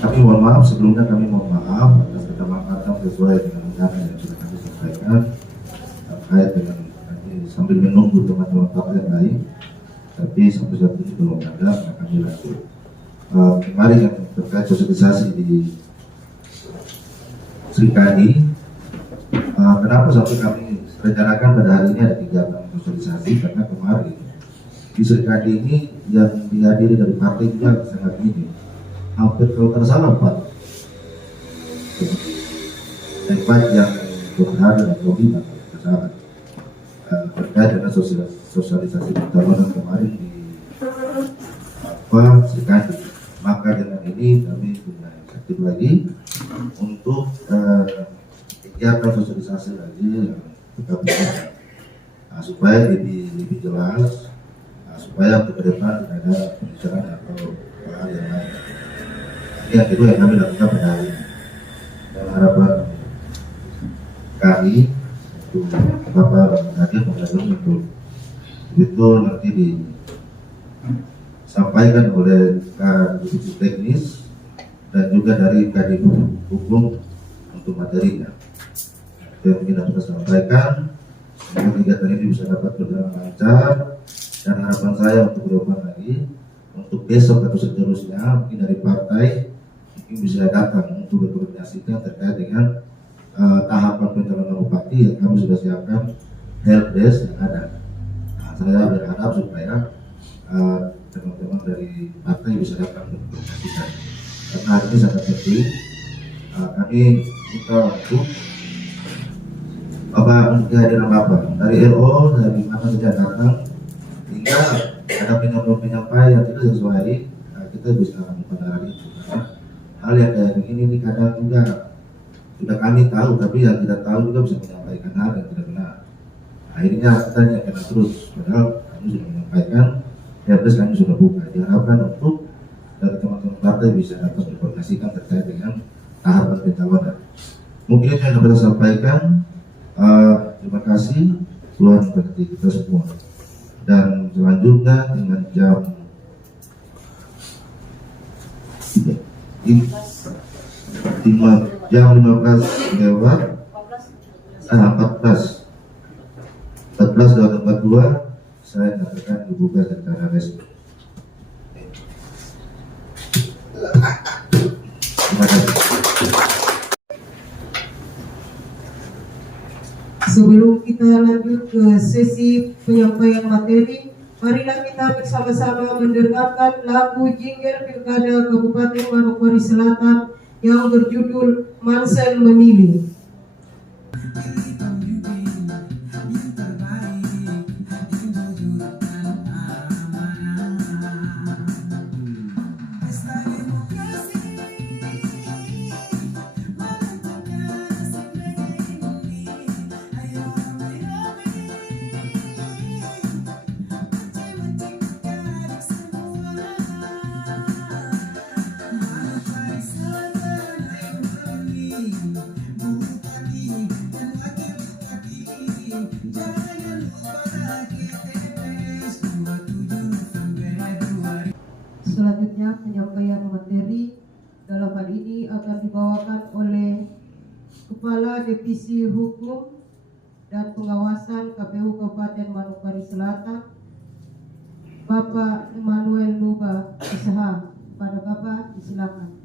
Kami mohon maaf sebelumnya, kami mohon maaf atas kata sesuai dengan undangan yang sudah kami sampaikan terkait dengan kami sambil menunggu teman-teman partai yang lain, tapi sampai saat ini belum ada, maka kami lanjut. Kemarin yang terkait sosialisasi di Srikandi, kenapa sampai kami rencanakan pada hari ini ada kegiatan sosialisasi, karena kemarin di Srikandi ini yang dihadiri dari partai juga sangat minim, hampir kalau tidak salah 4 yang berhadir atau tidak salah terkait dengan sosialisasi pencalonan kemarin di Srikandi. Maka dengan ini kami punya inisiatif lagi untuk kegiatan sosialisasi lagi yang kita bisa supaya lebih jelas, supaya untuk ke depan tidak ada pembicaraan atau hal yang lain. Ini yang kedua yang kami lakukan pada hari ini, dan harapan kami untuk Bapak Hadir Pengaduan untuk itu nanti disampaikan oleh divisi teknis dan juga dari Kadif Hukum untuk materinya. Yang kita sudah sampaikan, semoga kegiatan ini bisa dapat berjalan lancar, dan harapan saya untuk ke depan lagi, untuk besok atau seterusnya mungkin dari partai mungkin bisa datang untuk berkoordinasikan terkait dengan tahapan pencalonan bupati yang kami sudah siapkan helpdesk yang ada. Nah, saya berharap supaya teman-teman dari partai bisa datang berkoordinasikan, karena ini sangat penting. Kami minta untuk kehadiran Bapak dari RO, dari mana saja datang, hingga ada penyampaian yang tidak sesuai, kita bisa pada hari itu. Karena hal yang kayak begini ini kadang juga sudah kami tahu, tapi yang tidak tahu juga bisa menyampaikan hal yang tidak benar. Akhirnya kita akan terus, padahal kami sudah menyampaikan, ya terus kami sudah buka. Diharapkan untuk dari teman-teman partai bisa dapat berkoordinasikan terkait dengan tahapan pencalonan. Mungkin itu yang dapat saya sampaikan. Terima kasih, Tuhan berkati kita semua. Dan selanjutnya dengan jam 15 lewat 14:42 saya nyatakan dibuka secara resmi. Terima kasih. Sebelum kita lanjut ke sesi penyampaian materi, marilah kita bersama-sama mendengarkan lagu Jingger Pilkada Kabupaten Manokwari Selatan yang berjudul Mansel Memilih. Selanjutnya penyampaian materi dalam hal ini akan dibawakan oleh Kepala Divisi Hukum dan Pengawasan KPU Kabupaten Manokwari Selatan, Bapak Emmanuel Luba Isha. Pada Bapak disilakan.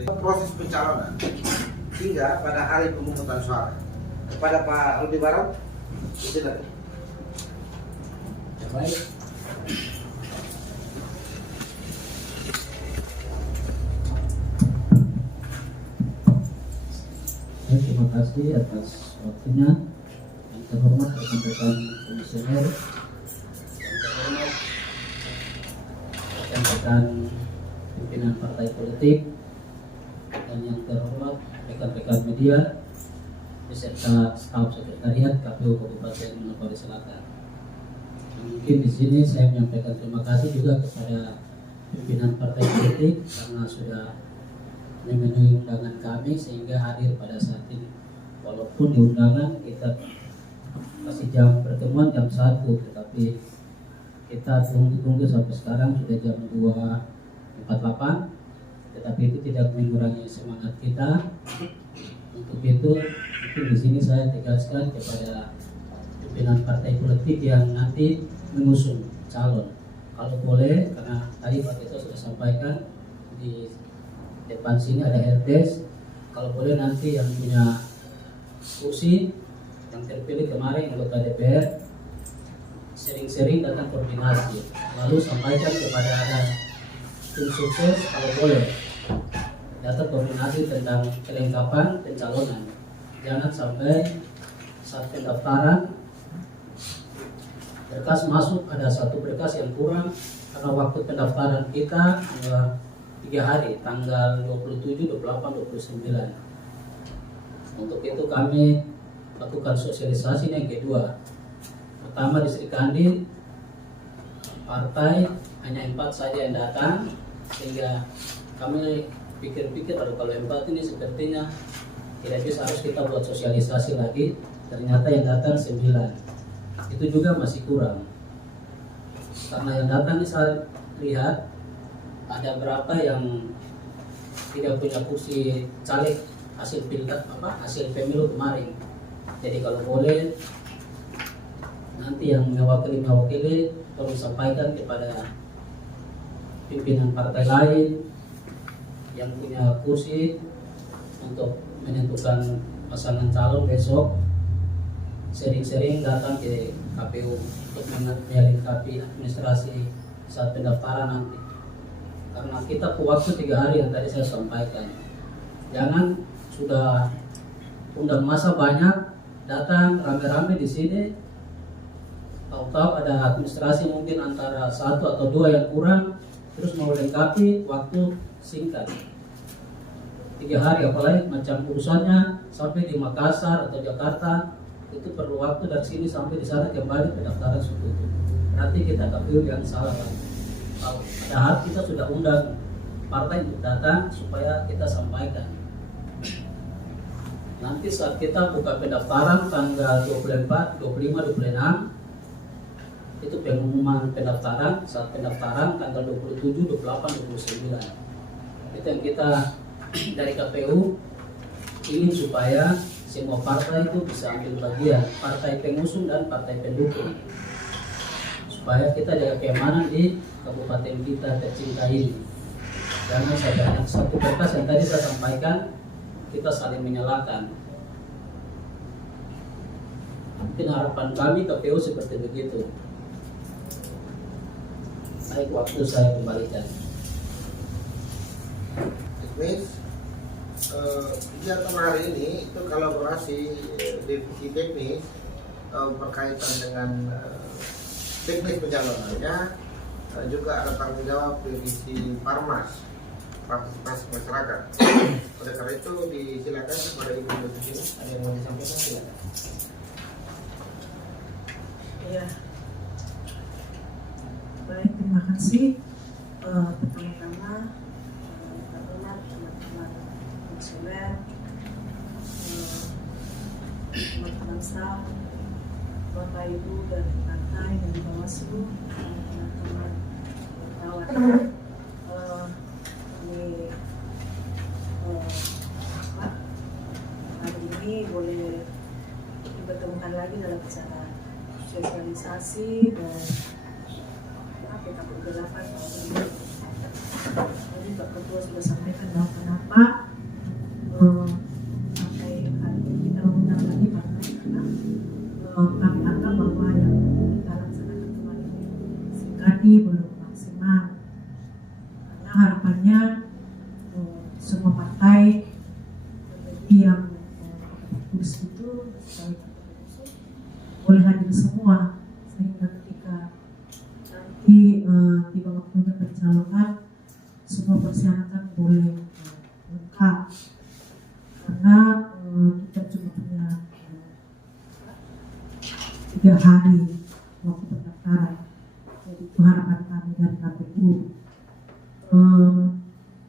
Proses pencalonan hingga pada hari pemungutan suara. Kepada Pak Aldebaran, silakan. Baik. Terima kasih atas waktunya. Yang terhormat rekan-rekan komisioner, yang terhormat rekan-rekan pimpinan partai politik, dan yang terhormat rekan-rekan media beserta staf sekretariat KPU Kabupaten Manokwari Selatan. Mungkin di sini saya menyampaikan terima kasih juga kepada pimpinan partai politik karena sudah memenuhi undangan kami sehingga hadir pada saat ini. Walaupun di undangan kita masih jam pertemuan jam 1, tetapi kita tunggu sampai sekarang sudah jam 2:15 48, tetapi itu tidak mengurangi semangat kita. Untuk itu di sini saya tegaskan kepada pimpinan partai politik yang nanti mengusung calon, kalau boleh, karena tadi Pak Tito sudah sampaikan di depan sini ada helpdesk, kalau boleh nanti yang punya kursi yang terpilih kemarin anggota DPR sering-sering datang koordinasi, lalu sampaikan kepada ada tim sukses kalau boleh datang koordinasi tentang kelengkapan pencalonan. Jangan sampai saat pendaftaran berkas masuk ada satu berkas yang kurang, karena waktu pendaftaran kita 3 hari, tanggal 27, 28, 29. Untuk itu kami lakukan sosialisasi yang kedua. Pertama di Sri Kandi, partai hanya 4 saja yang datang, sehingga kami pikir-pikir kalau 4 ini sepertinya tidak bisa, harus kita buat sosialisasi lagi. Ternyata yang datang 9, itu juga masih kurang. Karena yang datang ini saya lihat ada berapa yang tidak punya kursi caleg hasil pemilu kemarin. Jadi kalau boleh nanti yang mewakili tolong sampaikan kepada pimpinan partai lain yang punya kursi untuk menentukan pasangan calon besok, sering-sering datang ke KPU untuk melengkapi administrasi saat pendaftaran nanti. Karena kita waktu 3 hari yang tadi saya sampaikan, jangan sudah undang masa banyak datang rame-rame di sini, tahu-tahu ada administrasi mungkin antara 1 atau 2 yang kurang, terus mau lengkapi waktu singkat 3 hari, apalagi macam urusannya sampai di Makassar atau Jakarta, itu perlu waktu dari sini sampai di sana kembali pendaftaran suku itu. Nanti kita KPU yang salah lagi. Padahal kita sudah undang partai untuk datang supaya kita sampaikan. Nanti saat kita buka pendaftaran tanggal 24, 25, 26, itu pengumuman pendaftaran. Saat pendaftaran tanggal 27, 28, 29. Itu yang kita dari KPU ingin supaya semua partai itu bisa ambil bagian, partai pengusung dan partai pendukung, supaya kita jaga keamanan di kabupaten kita tercinta ini. Jangan saja satu berkas yang tadi saya sampaikan kita saling menyalahkan. Mungkin harapan kami KPU seperti begitu. Baik, waktu saya kembalikan. Teknis, kegiatan hari ini itu kolaborasi divisi teknis berkaitan dengan teknis pencalonannya, juga ada tanggung jawab divisi Parmas, partisipasi masyarakat. Oleh karena itu disilakan kepada Ibu di sini, ada yang mau disampaikan, silakan. Ya, baik, terima kasih. Pertama-tama teman-teman konsuler, teman-teman staff, Bapak Ibu dari partai dan Bawaslu, teman-teman wartawan, kami hari ini boleh dipertemukan lagi dalam acara sosialisasi dan kita bergerakan tahun ini. Tadi Pak Ketua sudah sampaikan bahwa kenapa partai hari ini kita mengundang lagi partai, karena kami anggap bahwa yang kita laksanakan kemarin sekali belum maksimal, karena harapannya semua partai yang kursi itu boleh hadir semua, sehingga ketika nanti tiba waktunya pencalonan semua persyaratan boleh lengkap, karena kita cuma punya 3 hari waktu pendaftaran. Jadi itu harapan kami dari KPU.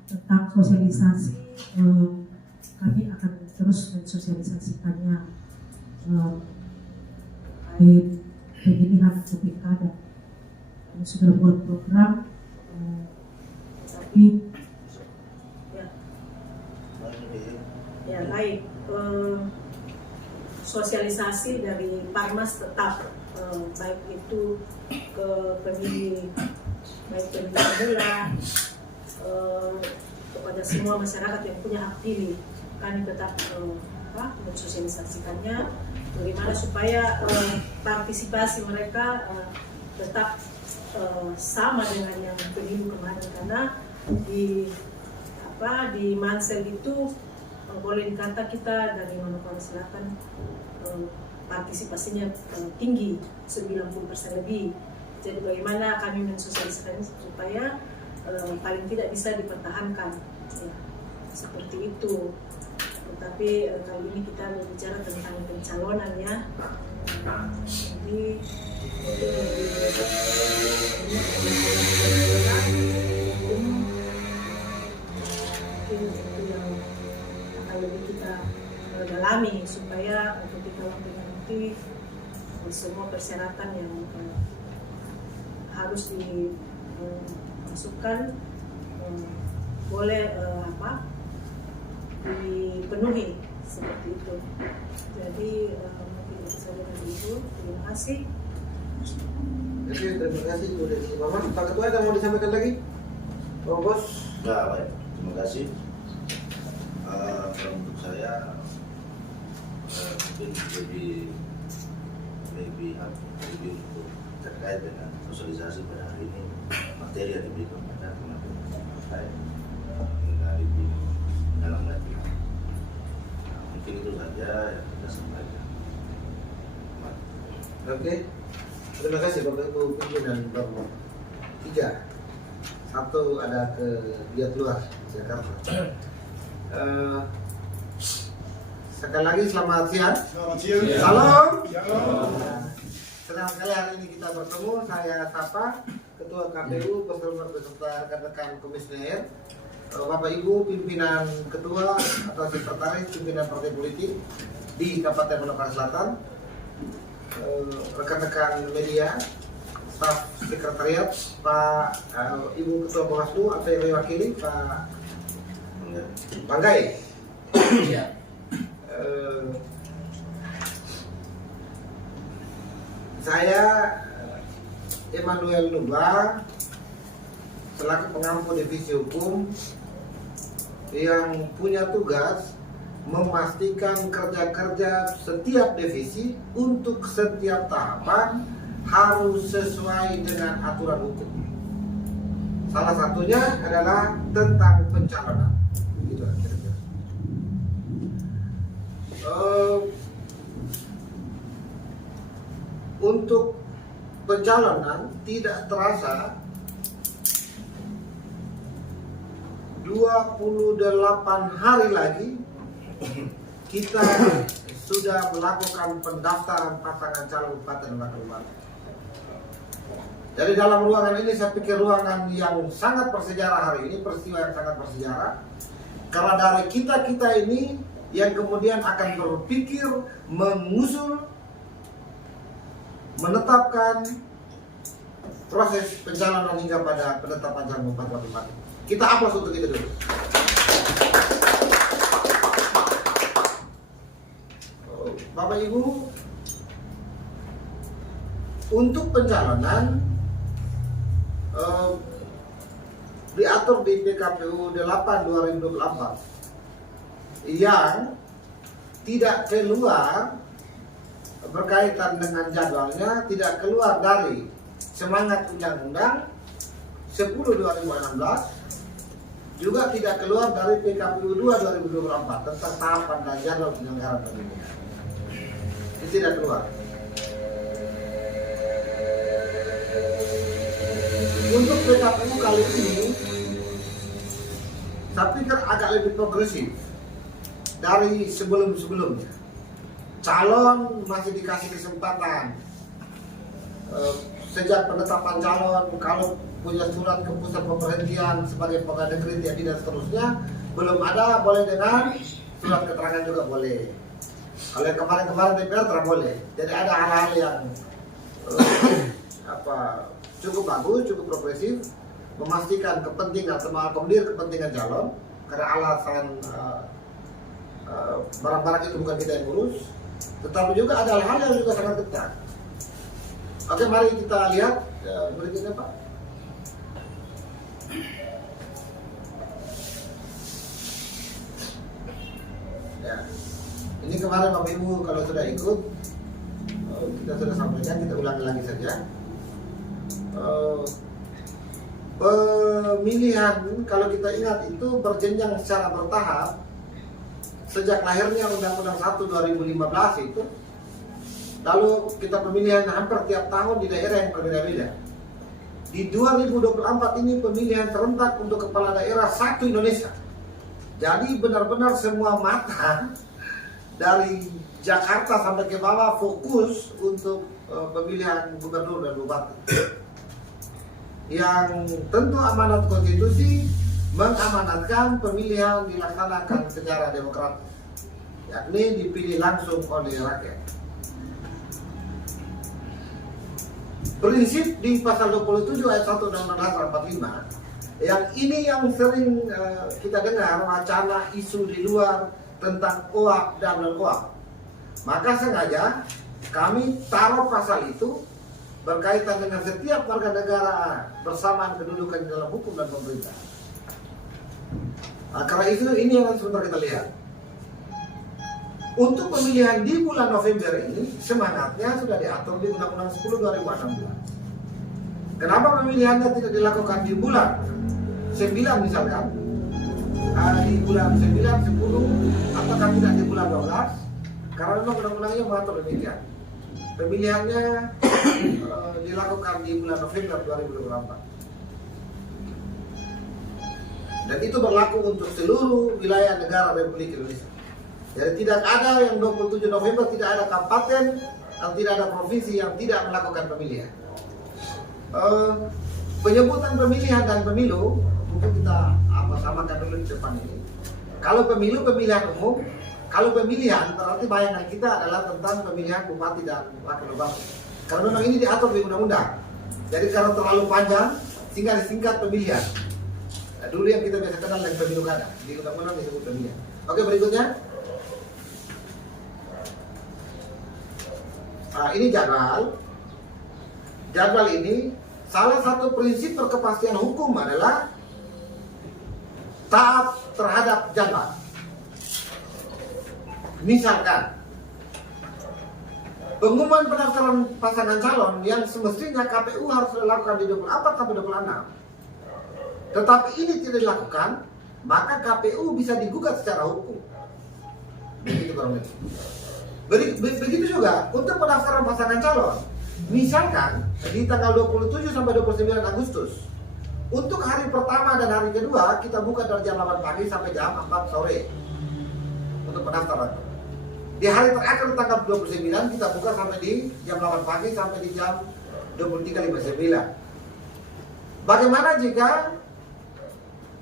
Tentang sosialisasi, kami akan terus mensosialisasikannya terkait pemilihan atau pilkada. Kami sudah buat program, tapi Ya, ya baik. Sosialisasi dari Parmas tetap baik itu ke pemilih, baik pemilih pemula, kepada semua masyarakat yang punya hak pilih, kami tetap mensosialisasikannya bagaimana supaya partisipasi mereka tetap sama dengan yang pemilu kemarin, karena di Mansel itu boleh dikata kita dari Manokwari Selatan partisipasinya tinggi 90% lebih. Jadi bagaimana kami mensosialisasikan supaya paling tidak bisa dipertahankan, ya, seperti itu. Tetapi kali ini kita berbicara tentang pencalonan, ya. Jadi itu yang akan lebih kita dalami supaya ketika waktunya nanti semua persyaratan yang harus dimasukkan boleh dipenuhi seperti itu. Jadi mungkin itu saja dari Ibu. Terima kasih. Oke, terima kasih Ibu dari Mama. Pak Ketua ada mau disampaikan lagi? Bang Bos? Ya, baik. Terima kasih. Kalau untuk saya mungkin lebih untuk terkait dengan sosialisasi pada hari ini, materi yang diberikan pada teman-teman partai hingga lebih dalam lagi. Mungkin itu saja yang kita sampaikan. Oke. Terima kasih Bapak Ibu pimpinan Bapak. 3. Satu ada ke Giat Luar Jakarta. Sekali lagi selamat siang. Selamat siang. Salam. Shalom. Senang sekali hari ini kita bertemu. Saya Sapa, Ketua KPU beserta rekan-rekan komisioner, Bapak Ibu pimpinan ketua atau sekretaris pimpinan partai politik di Kabupaten Manokwari Selatan, rekan-rekan media, staf sekretariat, Pak Ibu Ketua Bawaslu atau yang diwakili Pak Banggai. Ya. Saya Emmanuel Nuba selaku pengampu divisi hukum yang punya tugas memastikan kerja-kerja setiap divisi untuk setiap tahapan harus sesuai dengan aturan hukum. Salah satunya adalah tentang pencalonan. Gitu kira-kira. Untuk pencalonan tidak terasa 28 hari lagi kita sudah melakukan pendaftaran pasangan calon bupati dan wakil bupati. Jadi dalam ruangan ini saya pikir ruangan yang sangat bersejarah hari ini, peristiwa yang sangat bersejarah. Karena dari kita-kita ini yang kemudian akan berpikir, mengusul, menetapkan proses pencalonan hingga pada penetapan calon bupati wakil bupati. Kita aplaus untuk itu dulu. Bapak Ibu, untuk pencalonan diatur di PKPU 8/2024 yang tidak keluar berkaitan dengan jadwalnya, tidak keluar dari semangat Undang-Undang 10/2016, juga tidak keluar dari PKPU 2/2024 tentang tahapan dan jadwal penyelenggaraan pemilu. Ini tidak keluar. Untuk PKPU kali ini, saya pikir agak lebih progresif dari sebelum-sebelumnya. Calon masih dikasih kesempatan sejak penetapan calon, kalau punya surat keputusan pemberhentian sebagai pegawai negeri TNI dan seterusnya belum ada, boleh dengan surat keterangan juga boleh. Kalau yang kemarin-kemarin DPR tidak boleh. Jadi ada hal-hal yang cukup bagus, cukup progresif. memastikan kepentingan atau mengakomodir kepentingan calon karena alasan barang-barang itu bukan kita yang urus, tetapi juga ada hal-hal yang juga sangat ketat. Oke, mari kita lihat berikutnya, Pak. Ya, ini kemarin Bapak Ibu kalau sudah ikut, kita sudah sampaikan, kita ulangi lagi saja. Pemilihan kalau kita ingat itu berjenjang secara bertahap sejak lahirnya Undang-Undang 1 2015 itu. Lalu kita pemilihan hampir tiap tahun di daerah yang berbeda-beda. Di 2024 ini pemilihan serentak untuk kepala daerah satu Indonesia. Jadi benar-benar semua mata dari Jakarta sampai ke bawah fokus untuk pemilihan gubernur dan bupati. Yang tentu amanat konstitusi mengamanatkan pemilihan dilaksanakan secara demokratis, yakni dipilih langsung oleh rakyat. Prinsip di pasal 27 ayat 1 Undang-Undang Dasar 45 yang ini yang sering kita dengar wacana isu di luar tentang OAK dan non-OAK. Maka sengaja kami taruh pasal itu berkaitan dengan setiap warga negara bersamaan kedudukan di dalam hukum dan pemerintah. Nah, karena itu ini yang sebentar kita lihat. Untuk pemilihan di bulan November ini semangatnya sudah diatur di Undang-Undang 10 2016. Kenapa pemilihannya tidak dilakukan di bulan 9 misalkan? Di bulan 9, 10 ataukah tidak di bulan 12? Karena memang undang-undangnya mengatur demikian. Pemilihannya dilakukan di bulan November 2024. Dan itu berlaku untuk seluruh wilayah negara Republik Indonesia. Jadi tidak ada yang 27 November, tidak ada kabupaten dan tidak ada provinsi yang tidak melakukan pemilihan. Penyebutan pemilihan dan pemilu mungkin kita samakan dulu di depan ini. Kalau pemilu pemilihan umum, kalau pemilihan berarti bayangan kita adalah tentang pemilihan bupati dan wakil bupati. Karena memang ini diatur di undang-undang. Jadi karena terlalu panjang sehingga disingkat pemilihan. Nah, dulu yang kita biasa kenal dengan pemilu kada, di undang-undang disebut pemilihan. Oke, berikutnya. Nah, ini jadwal. Jadwal ini salah satu prinsip berkepastian hukum adalah taat terhadap jadwal. Misalkan pengumuman pendaftaran pasangan calon yang semestinya KPU harus dilakukan di 24 sampai 26. Tetapi ini tidak dilakukan, maka KPU bisa digugat secara hukum. Begitu kurang lebih. Begitu juga untuk pendaftaran pasangan calon. Misalkan di tanggal 27 sampai 29 Agustus. Untuk hari pertama dan hari kedua kita buka dari jam 8 pagi sampai jam 4 sore. Untuk pendaftaran. Di hari terakhir tanggal 29 kita buka sampai di jam 8 pagi sampai di jam 23.59. Bagaimana jika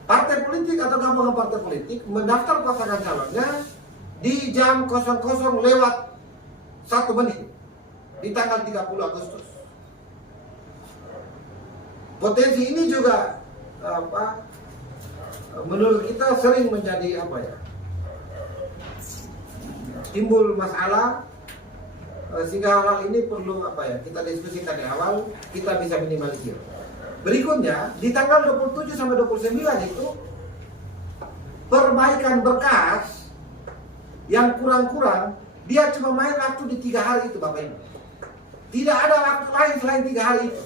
partai politik atau gabungan partai politik mendaftar pasangan calonnya di jam 00 lewat 1 menit di tanggal 30 Agustus. Potensi ini juga menurut kita sering menjadi timbul masalah, sehingga hal ini perlu kita diskusikan di awal, kita bisa minimalisir. Berikutnya di tanggal 27 sampai 29 itu perbaikan berkas yang kurang-kurang, dia cuma main waktu di 3 hari itu, Bapak Ibu. Tidak ada waktu lain selain 3 hari itu.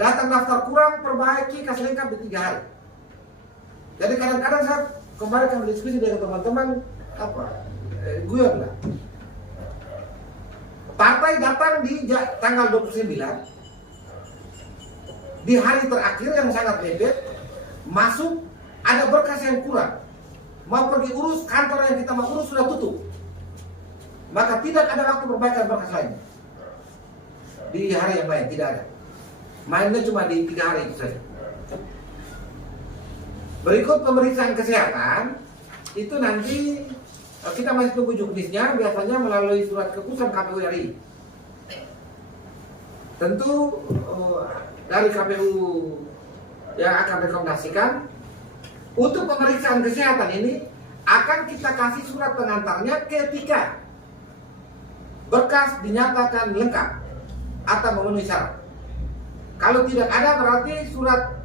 Datang daftar kurang, perbaiki, kasih lengkap di 3 hari. Jadi kadang-kadang saat kemarin kami diskusi dengan teman-teman, gue bilang, partai datang di tanggal 29, di hari terakhir yang sangat mepet, masuk ada berkas yang kurang. Mau pergi urus, kantor yang kita mau urus sudah tutup. Maka tidak ada waktu perbaikan berkas lain. Di hari yang lain tidak ada. Mainnya cuma di 3 hari itu saja. Berikut pemeriksaan kesehatan. Itu nanti kita masih tunggu juknisnya, biasanya melalui surat keputusan KPU RI. Tentu dari KPU yang akan rekomendasikan untuk pemeriksaan kesehatan ini akan kita kasih surat pengantarnya ketika berkas dinyatakan lengkap atau memenuhi syarat. Kalau tidak ada berarti surat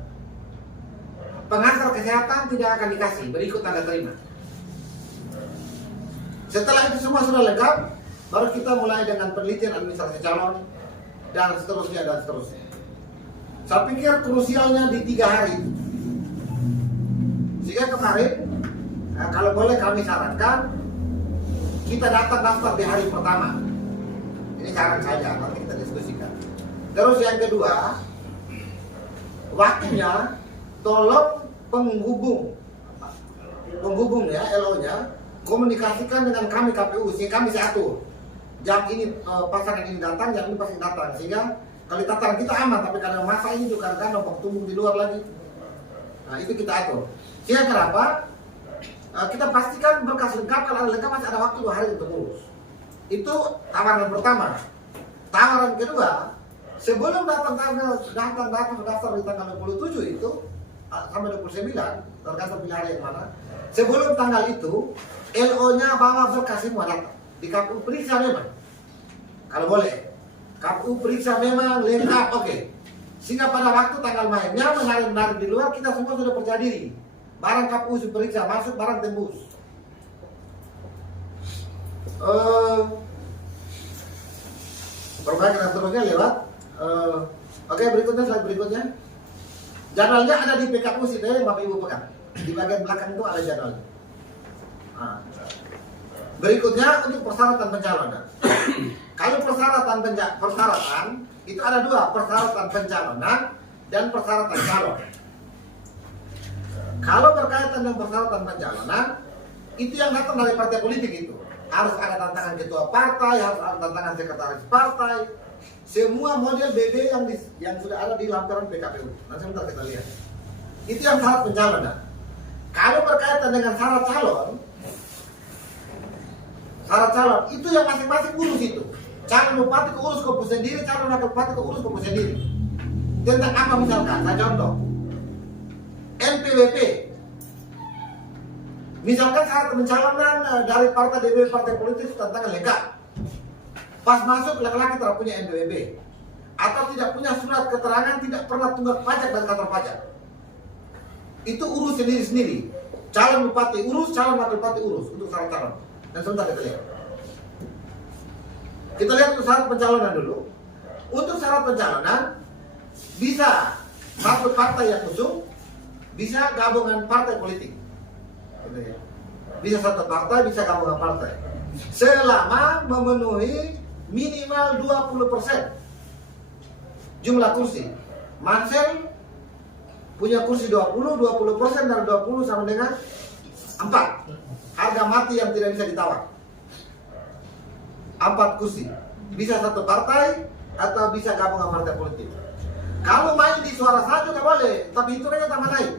pengantar kesehatan tidak akan dikasih, berikut tanda terima. Setelah itu semua sudah lengkap, baru kita mulai dengan penelitian administrasi calon dan seterusnya dan seterusnya. Saya pikir krusialnya di 3 hari. Sehingga kemarin, kalau boleh kami sarankan, kita datang daftar di hari pertama. Ini saran saja, nanti kita diskusikan. Terus yang kedua, waktunya tolong penghubung ya, LO-nya komunikasikan dengan kami KPU sehingga kami atur. Jam ini pasangan ini datang, jam ini pasti datang, sehingga kali tataran kita aman. Tapi karena masa ini juga kan numpang tunggu di luar lagi. Nah itu kita atur. Sehingga kenapa? Kita pastikan berkas lengkap, kalau ada lengkap masih ada waktu 2 hari untuk urus. Itu tawaran pertama. Tawaran kedua, sebelum daftar di tanggal 27 itu sampai 29, tergantung pilih hari yang mana. Sebelum tanggal itu, LO-nya bawa berkas semua datang. Di KPU periksa memang, kalau boleh. KPU periksa memang lengkap, oke. Sehingga pada waktu tanggal mainnya menarik di luar, kita semua sudah percaya diri. Barang KPU sudah periksa, masuk barang tembus. Perbaikan dan seterusnya lewat. Oke, berikutnya, slide berikutnya. Jadwalnya ada di PKPU situ yang Bapak Ibu pegang. Di bagian belakang itu ada jadwalnya. Nah. Berikutnya untuk persyaratan pencalonan. Kalau persyaratan itu ada 2, persyaratan pencalonan dan persyaratan calon. Kalau berkaitan dengan persyaratan pencalonan, itu yang datang dari partai politik itu. Harus ada tantangan ketua partai, harus ada tantangan sekretaris partai. Semua model BB yang sudah ada di lampiran PKPU. Nanti sebentar kita lihat. Itu yang syarat pencalonan. Kalau berkaitan dengan syarat calon itu yang masing-masing urus itu. Calon bupati keurus Kopo sendiri, calon wakil bupati keurus Kopo sendiri. Tentang apa misalkan? Saya contoh. NPWP. Misalkan syarat pencalonan dari partai DPW partai politik tantangan lengkap. Pas masuk laki-laki tidak punya NPWP atau tidak punya surat keterangan tidak pernah tunggak pajak dari kantor pajak. Itu urus sendiri-sendiri. Calon bupati urus, calon wakil bupati urus untuk syarat calon. Dan sebentar kita lihat. Kita lihat untuk syarat pencalonan dulu. Untuk syarat pencalonan bisa satu partai yang usung, bisa gabungan partai politik. Bisa satu partai, bisa gabungan partai. Selama memenuhi minimal 20% jumlah kursi. Mansel punya kursi 20% dari 20 sama dengan 4. Harga mati yang tidak bisa ditawar. 4 kursi. Bisa satu partai atau bisa gabungan partai politik. Kalau main di suara sah juga boleh, tapi hitungannya tambah naik.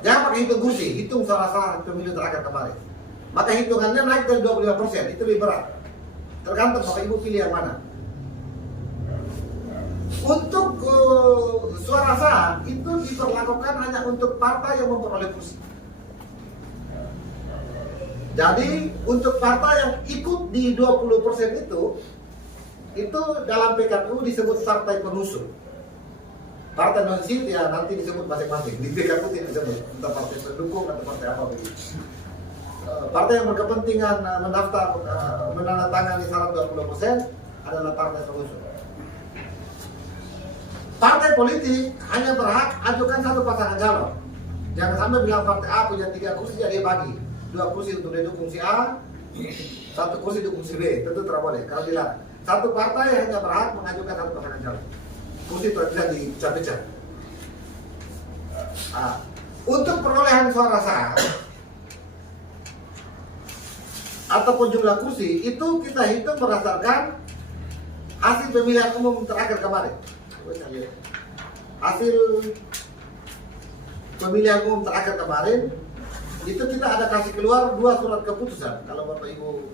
Jangan pakai hitung kursi, hitung suara sah pemilu terakhir kemarin. Maka hitungannya naik dari 25%, itu lebih berat. Tergantung Bapak Ibu pilih yang mana. Untuk suara sah itu diperlakukan hanya untuk partai yang memperoleh kursi. Jadi untuk partai yang ikut di 20% itu dalam PKPU disebut partai pengusung. Partai non-sit ya nanti disebut masing-masing. Di PKPU tidak disebut entah partai pendukung atau partai apa begitu. Partai yang berkepentingan mendaftar menandatangani syarat 20% adalah partai pengusung. Partai politik hanya berhak ajukan satu pasangan calon. Jangan sampai bilang partai A punya 3 kursi jadi bagi 2 kursi untuk didukung si A, 1 kursi dukung si B. Tentu tidak boleh. Kalau bilang satu partai hanya berhak mengajukan satu pasangan calon. Kursi tidak bisa dipecah-pecah. Untuk perolehan suara sah ataupun jumlah kursi itu kita hitung berdasarkan hasil pemilihan umum terakhir kemarin. Hasil pemilihan umum terakhir kemarin itu kita ada kasih keluar 2 surat keputusan. Kalau Bapak Ibu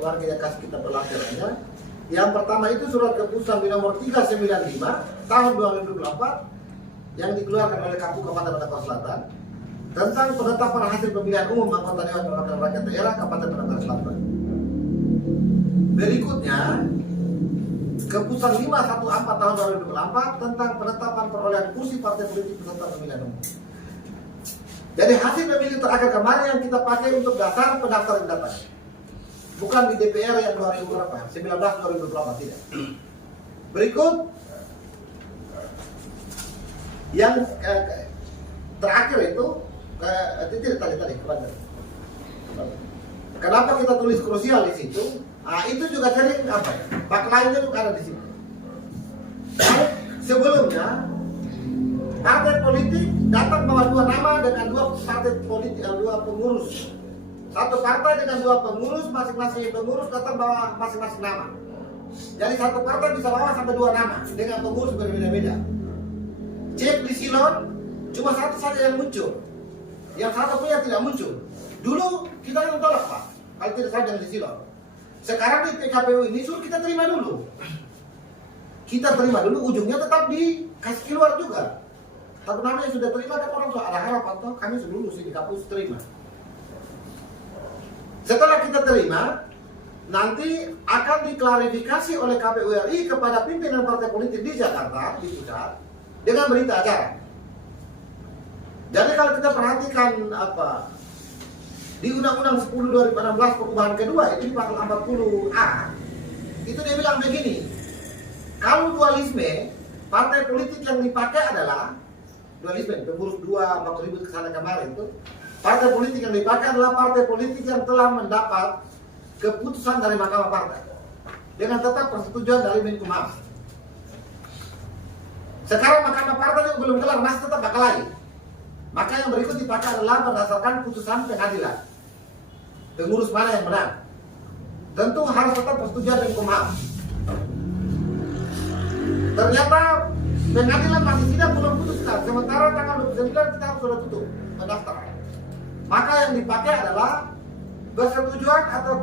warga yang kasih kita pelaporannya Yang pertama itu surat keputusan nomor 395 tahun 2024 yang dikeluarkan oleh KPU Kabupaten Penanggalan Selatan tentang penetapan hasil pemilihan umum anggota Dewan Perwakilan Rakyat Daerah Kabupaten Penanggalan Selatan. Berikutnya, keputusan 514 tahun 2024 tentang penetapan perolehan kursi partai politik peserta pemilihan umum. Jadi hasil pemilu terakhir kemarin yang kita pakai untuk dasar pendaftaran data. Bukan di DPR yang 2019-2024 tidak. Berikut yang terakhir itu tadi kembali. Kenapa kita tulis krusial di situ? Nah, itu juga sering apa? Bak lainnya juga ada di situ. Sebelumnya partai politik datang bawa dua nama dengan dua partai politik, dua pengurus. Satu partai dengan dua pengurus, masing-masing pengurus datang bawa masing-masing nama. Jadi satu partai bisa bawa sampai dua nama dengan pengurus berbeda-beda. Cek di silon cuma satu saja yang muncul, yang satu punya tidak muncul. Dulu kita yang tolak Pak, kalau tidak saja di silon. Sekarang di PKPU ini suruh kita terima dulu. Kita terima dulu, ujungnya tetap dikasih keluar juga. Satu nama yang sudah terima kan orang ada harapan toh kami dulu sih di KPU terima. Setelah kita terima, nanti akan diklarifikasi oleh KPU RI kepada pimpinan partai politik di Jakarta, di pusat, dengan berita acara. Jadi kalau kita perhatikan di Undang-Undang 10 2016 perubahan kedua itu di pasal 40A, itu dia bilang begini, kalau dualisme, partai politik yang dipakai adalah dualisme, pengurus 2-4.000 kesana kemarin itu, partai politik yang dipakai adalah partai politik yang telah mendapat keputusan dari Mahkamah Partai dengan tetap persetujuan dari Menkumham. Sekarang Mahkamah Partai juga belum kelar, masih tetap bakal lagi. Maka yang berikut dipakai adalah berdasarkan putusan pengadilan. Pengurus mana yang menang? Tentu harus tetap persetujuan Menkumham. Ternyata pengadilan masih tidak belum putuskan. Sementara tanggal 29 kita harus sudah tutup mendaftar. Maka yang dipakai adalah persetujuan atau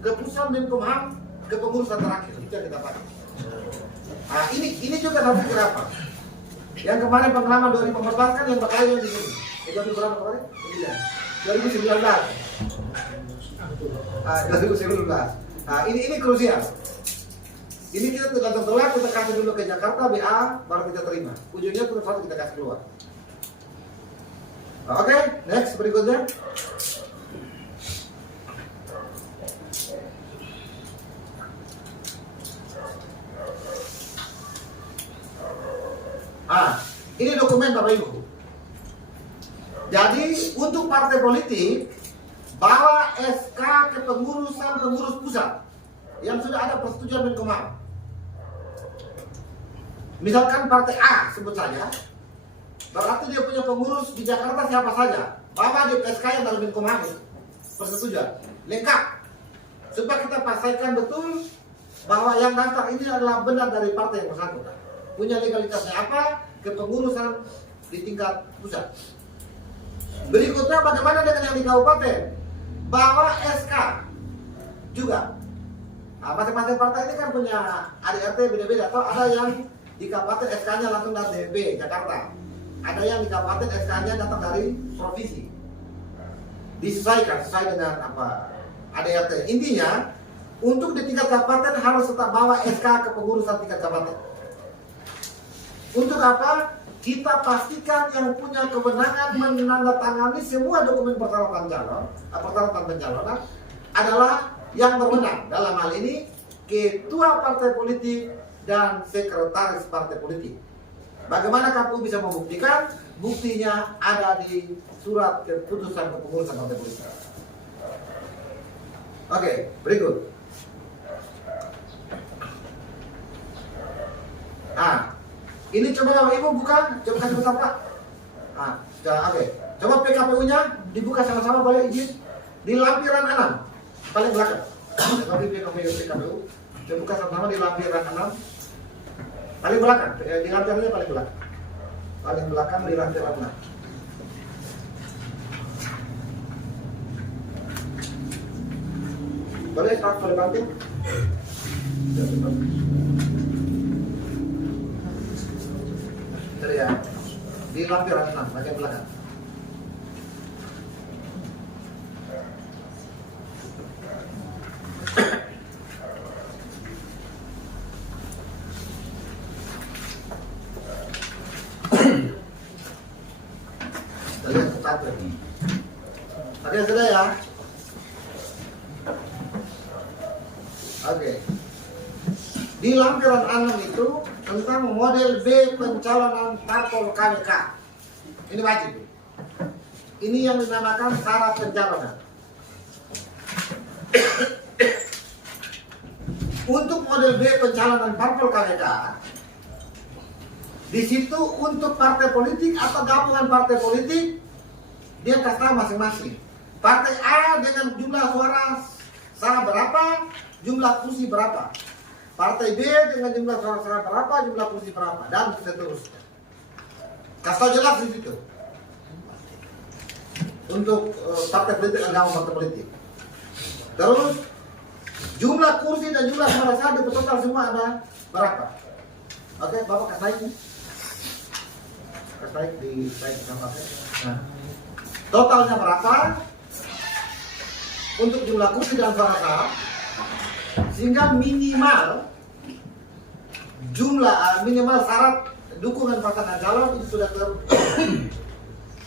keputusan Menkumham kepengurusan terakhir. Itu yang kita pakai. Nah, ini juga nanti kenapa? Yang kemarin pengalaman 2014 kan yang bakal yang di sini. Itu berapa kemarin? 2019. 2019. Nah, ini krusial. Ini kita tergantung telat, kita kasih dulu ke Jakarta, BA, baru kita terima. Ujungnya tetap satu kita kasih keluar. Oke, next berikutnya. Ini dokumen Bapak Ibu. Jadi untuk partai politik bawa SK kepengurusan pengurus pusat yang sudah ada persetujuan Menkumham. Misalkan partai A sebut saja, berarti dia punya pengurus di Jakarta siapa saja, bawa di SK yang dari Menkumham persetujuan lengkap, supaya kita pastikan betul bahwa yang daftar ini adalah benar dari partai yang bersangkutan, punya legalitasnya apa, kepengurusan di tingkat pusat. Berikutnya bagaimana dengan yang di kabupaten? Bawa SK juga. Nah, masing-masing partai ini kan punya ADRT beda-beda. Atau ada yang di kabupaten SK-nya langsung dari DP Jakarta. Ada yang di kabupaten SK-nya datang dari provinsi. Disesuaikan sesuai dengan ADRT. Intinya untuk di tingkat kabupaten harus tetap bawa SK kepengurusan tingkat kabupaten. Untuk apa? Kita pastikan yang punya kewenangan menandatangani semua dokumen persyaratan calon, persyaratan pencalonan adalah yang berwenang. Dalam hal ini ketua partai politik dan sekretaris partai politik. Bagaimana KPU bisa membuktikan? Buktinya ada di surat keputusan kepengurusan partai politik. Oke, berikut. Ini coba Bapak Ibu buka, coba kasih besar Pak. Oke. Coba PKPU-nya dibuka sama-sama, boleh izin. Di lampiran 6, paling belakang. Tapi PKPU, coba buka sama-sama di lampiran 6. Paling belakang, di lampirannya paling belakang. Paling belakang di lampiran 6. Boleh Pak, boleh bantu? Jadi ya, di lampiran 6 bagian belakang. Kita lihat satu. Oke, sudah ya. Oke. Di lampiran 6 itu tentang model B pencalonan parpol KWK. Ini wajib. Ini yang dinamakan syarat pencalonan. Untuk model B pencalonan parpol KWK, di situ untuk partai politik atau gabungan partai politik dia kasih tahu masing-masing. Partai A dengan jumlah suara sah berapa, jumlah kursi berapa. Partai B dengan jumlah suara sah berapa, jumlah kursi berapa, dan seterusnya. Kasih tahu jelas di situ. Untuk partai politik dan gabungan partai politik. Terus jumlah kursi dan jumlah suara sah di total semua ada berapa? Oke, Bapak kasih naik nih. Kasih naik di slide Bapak. Nah, totalnya berapa? Untuk jumlah kursi dan suara sah, sehingga minimal minimal syarat dukungan pasangan calon itu sudah terpenuhi.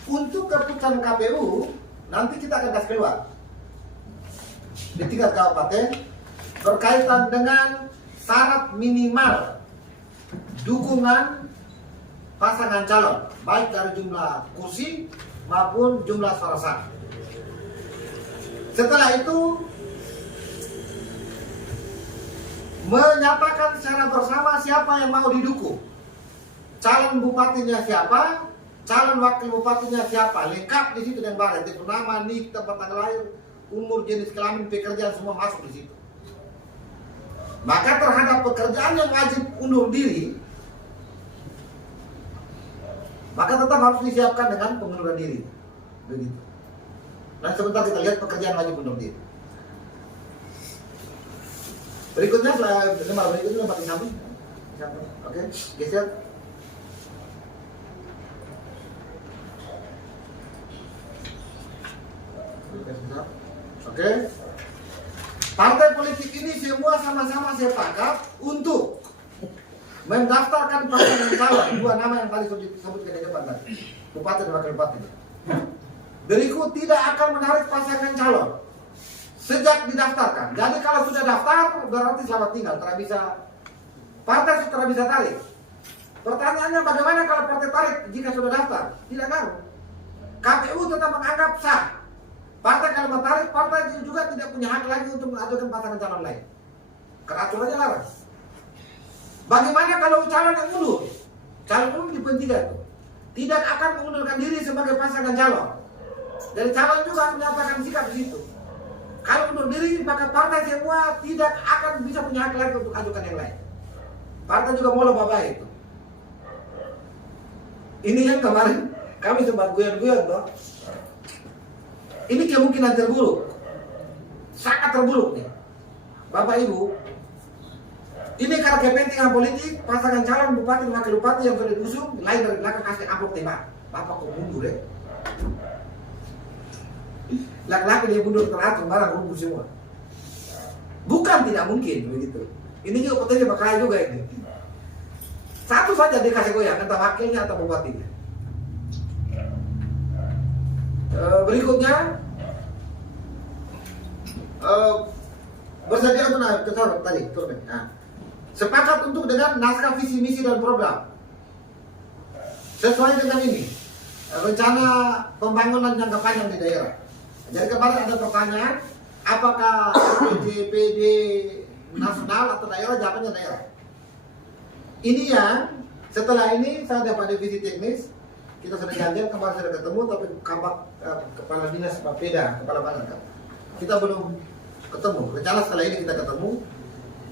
Untuk keputusan KPU nanti kita akan kasih keluar di tingkat kabupaten berkaitan dengan syarat minimal dukungan pasangan calon baik dari jumlah kursi maupun jumlah suara sah. Setelah itu menyatakan secara bersama siapa yang mau didukung. Calon bupatinya siapa, calon wakil bupatinya siapa, lengkap di situ dan barang, tipe nama, nik, tempat tanggal lahir, umur, jenis kelamin, pekerjaan semua masuk di situ. Maka terhadap pekerjaan yang wajib undur diri, maka tetap harus disiapkan dengan pengunduran diri. Begitu. Dan sebentar kita lihat pekerjaan wajib undur diri. Berikutnya, berikutnya lembar di samping. Oke, geser. Oke. Partai politik ini semua sama-sama sepakat untuk mendaftarkan pasangan calon dua nama yang tadi disebutkan di depan tadi, bupati dan wakil bupati. Berikut tidak akan menarik pasangan calon sejak didaftarkan. Jadi kalau sudah daftar berarti selamat tinggal, partai sudah bisa tarik. Pertanyaannya bagaimana kalau partai tarik jika sudah daftar? Tidak ngaruh. KPU tetap menganggap sah. Partai kalau mau tarik, partai juga tidak punya hak lagi untuk mengajukan pasangan calon lain. Karena aturannya larang. Bagaimana kalau calon yang mundur? Calon mundur di poin 3 itu tidak akan mengundurkan diri sebagai pasangan calon. Dari calon juga harus menyatakan sikap di situ. Kalau undur diri, maka partai semua tidak akan bisa punya hak lagi untuk ajukan yang lain. Partai juga mau bapak itu. Ini yang kemarin kami sempat guyon-guyon toh. Ini kemungkinan terburuk, sangat terburuk nih, Bapak Ibu. Ini karena kepentingan politik, pasangan calon bupati dan wakil bupati yang sudah diusung, lain dari belakang kasih amplop tembak. Bapak kok mundur ya? Laki-laki dia mundur teratur, barang rubuh semua. Bukan tidak mungkin begitu. Ini juga potensi bakal juga ini. Satu saja dikasih goyang, entah wakilnya atau bupatinya. Berikutnya bersedia untuk tadi turun. Nah, sepakat untuk dengan naskah visi misi dan program sesuai dengan ini rencana pembangunan jangka panjang di daerah. Jadi kemarin ada pertanyaan apakah RPJPD nasional atau daerah, jawabannya daerah. Ini yang setelah ini saya dapat divisi teknis. Kita sudah janjian, kemarin sudah ketemu, tapi kepala dinas Bapeda, kepala badan kan, kita belum ketemu. Rencana setelah ini kita ketemu,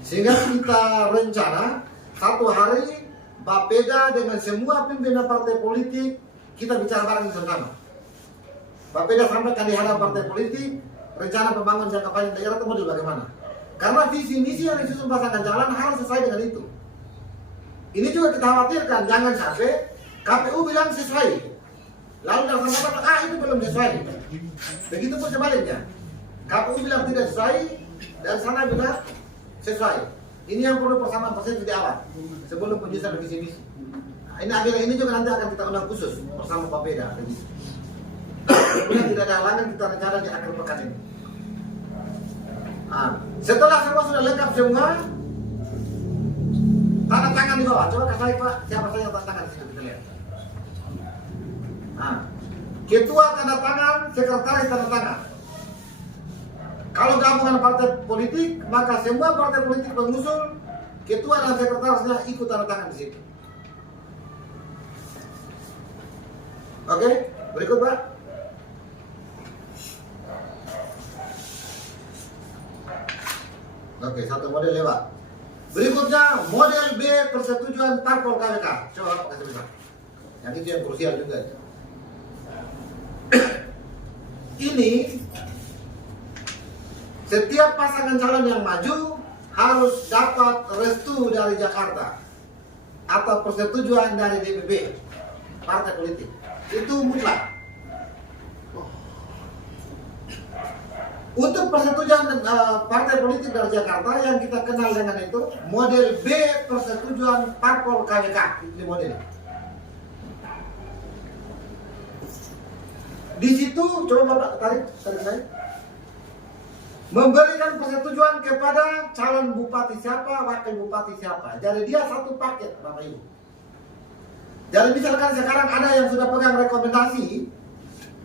sehingga kita rencana satu hari Bapeda dengan semua pimpinan partai politik kita bicara bareng bersama. Bapeda sampaikan di hadapan partai politik rencana pembangunan jangka panjang daerah itu model bagaimana. Karena visi misi yang disusun pasangan calon harus sesuai dengan itu. Ini juga kita khawatirkan, jangan sampai KPU bilang sesuai, lalu dalam kata itu belum sesuai. Begitu pun sebaliknya, KPU bilang tidak sesuai dan sana bilang sesuai. Ini yang perlu persamaan persepsi di awal sebelum penyusunan visi misi. Nah, ini akhirnya ini juga nanti akan kita undang khusus bersama Papeda. Kemudian tidak ada halangan kita rencana di akhir pekan ini. Nah, setelah semua sudah lengkap semua, tanda tangan di bawah. Coba kasih Pak, siapa saja yang tanda tangan di sini kita lihat. Nah, ketua tanda tangan, sekretaris tanda tangan. Kalau gabungan partai politik, maka semua partai politik mengusul ketua dan sekretarisnya ikut tanda tangan di situ. Oke, berikut Pak. Oke, satu model lewat. Berikutnya model B persetujuan parpol KWK. Coba Pak kasih bisa. Yang itu yang krusial juga. Ini setiap pasangan calon yang maju harus dapat restu dari Jakarta atau persetujuan dari DPP partai politik. Itu mutlak. Untuk persetujuan partai politik dari Jakarta yang kita kenal dengan itu model B persetujuan parpol KWK. Ini model. Di situ coba Bapak tarik saya. Memberikan persetujuan kepada calon bupati siapa, wakil bupati siapa. Jadi dia satu paket Bapak Ibu. Jadi misalkan sekarang ada yang sudah pegang rekomendasi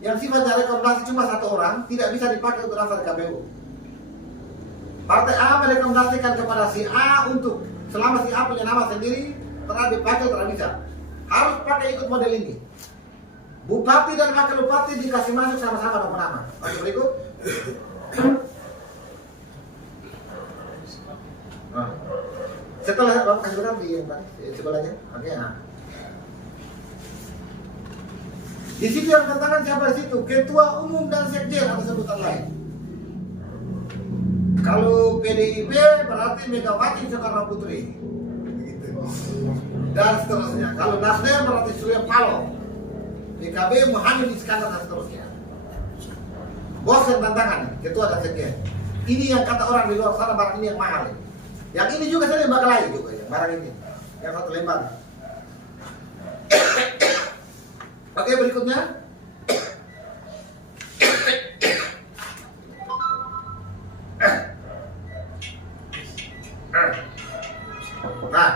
yang sifatnya rekomendasi cuma satu orang, tidak bisa dipakai untuk daftar KPU. Partai A merekomendasikan kepada si A untuk selama si A punya nama sendiri, terhadap dipakai, tidak bisa. Harus pakai ikut model ini. Bupati dan wakil bupati dikasih masuk sama-sama nomor nama. Oke, berikut. Nah, setelah Bapak kasih berapa di sebelahnya? Oke, nah. Di situ yang tantangan siapa di situ? Ketua umum dan sekjen atau sebutan lain. Kalau PDIP berarti Megawati Soekarno Putri. Dan seterusnya. Kalau Nasdem berarti Surya Paloh. PKB Muhammad Iskandar dan seterusnya. Bos yang tantangan, ketua dan sekjen. Ini yang kata orang di luar sana barang ini yang mahal. Yang ini juga saya lembaga lain juga ya, barang ini. Yang satu lembaga. Oke, berikutnya. Nah,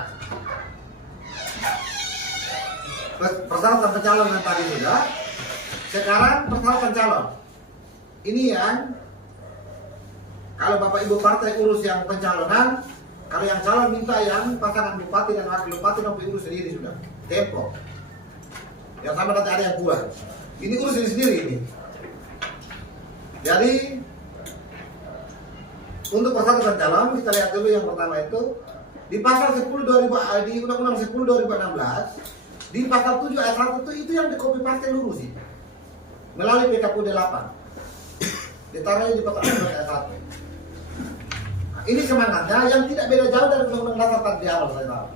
persyaratan pencalonan tadi sudah. Sekarang persyaratan calon. Ini yang kalau Bapak Ibu partai urus yang pencalonan, kalau yang calon minta yang pasangan bupati dan wakil bupati nanti urus sendiri sudah. Tempo. Yang sama nanti ada yang kurang. Ini urus sendiri ini. Jadi untuk persyaratan calon kita lihat dulu yang pertama itu di pasal 10 di Undang-Undang 10 2016 di pasal 7 ayat 1 itu yang di copy paste lurus itu melalui PKPUD 8 ditaruhnya di pasal 11 ayat 1. Nah, ini semangatnya yang tidak beda jauh dari Undang-Undang Dasar tadi di awal saya tahu.